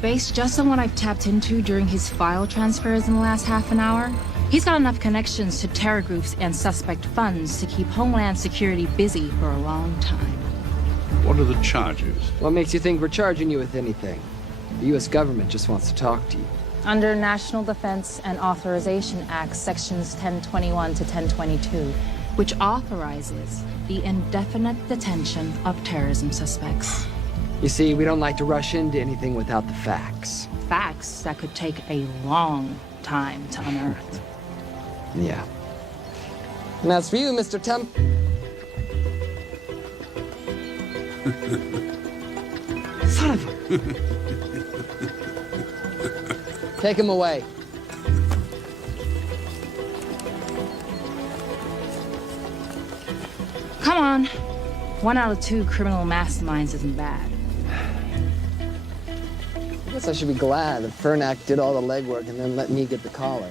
Based just on what I've tapped into during his file transfers in the last half an hour, he's got enough connections to terror groups and suspect funds to keep Homeland Security busy for a long time. What are the charges? What makes you think we're charging you with anything? The U.S. government just wants to talk to you. Under National Defense and Authorization Act, Sections 1021 to 1022, which authorizes the indefinite detention of terrorism suspects. You see, we don't like to rush into anything without the facts. Facts that could take a long time to unearth. Yeah. And as for you, Mr. Temp... Son of a... Take him away. Come on. 1 out of 2 criminal masterminds isn't bad. I guess I should be glad that Fernak did all the legwork and then let me get the collar.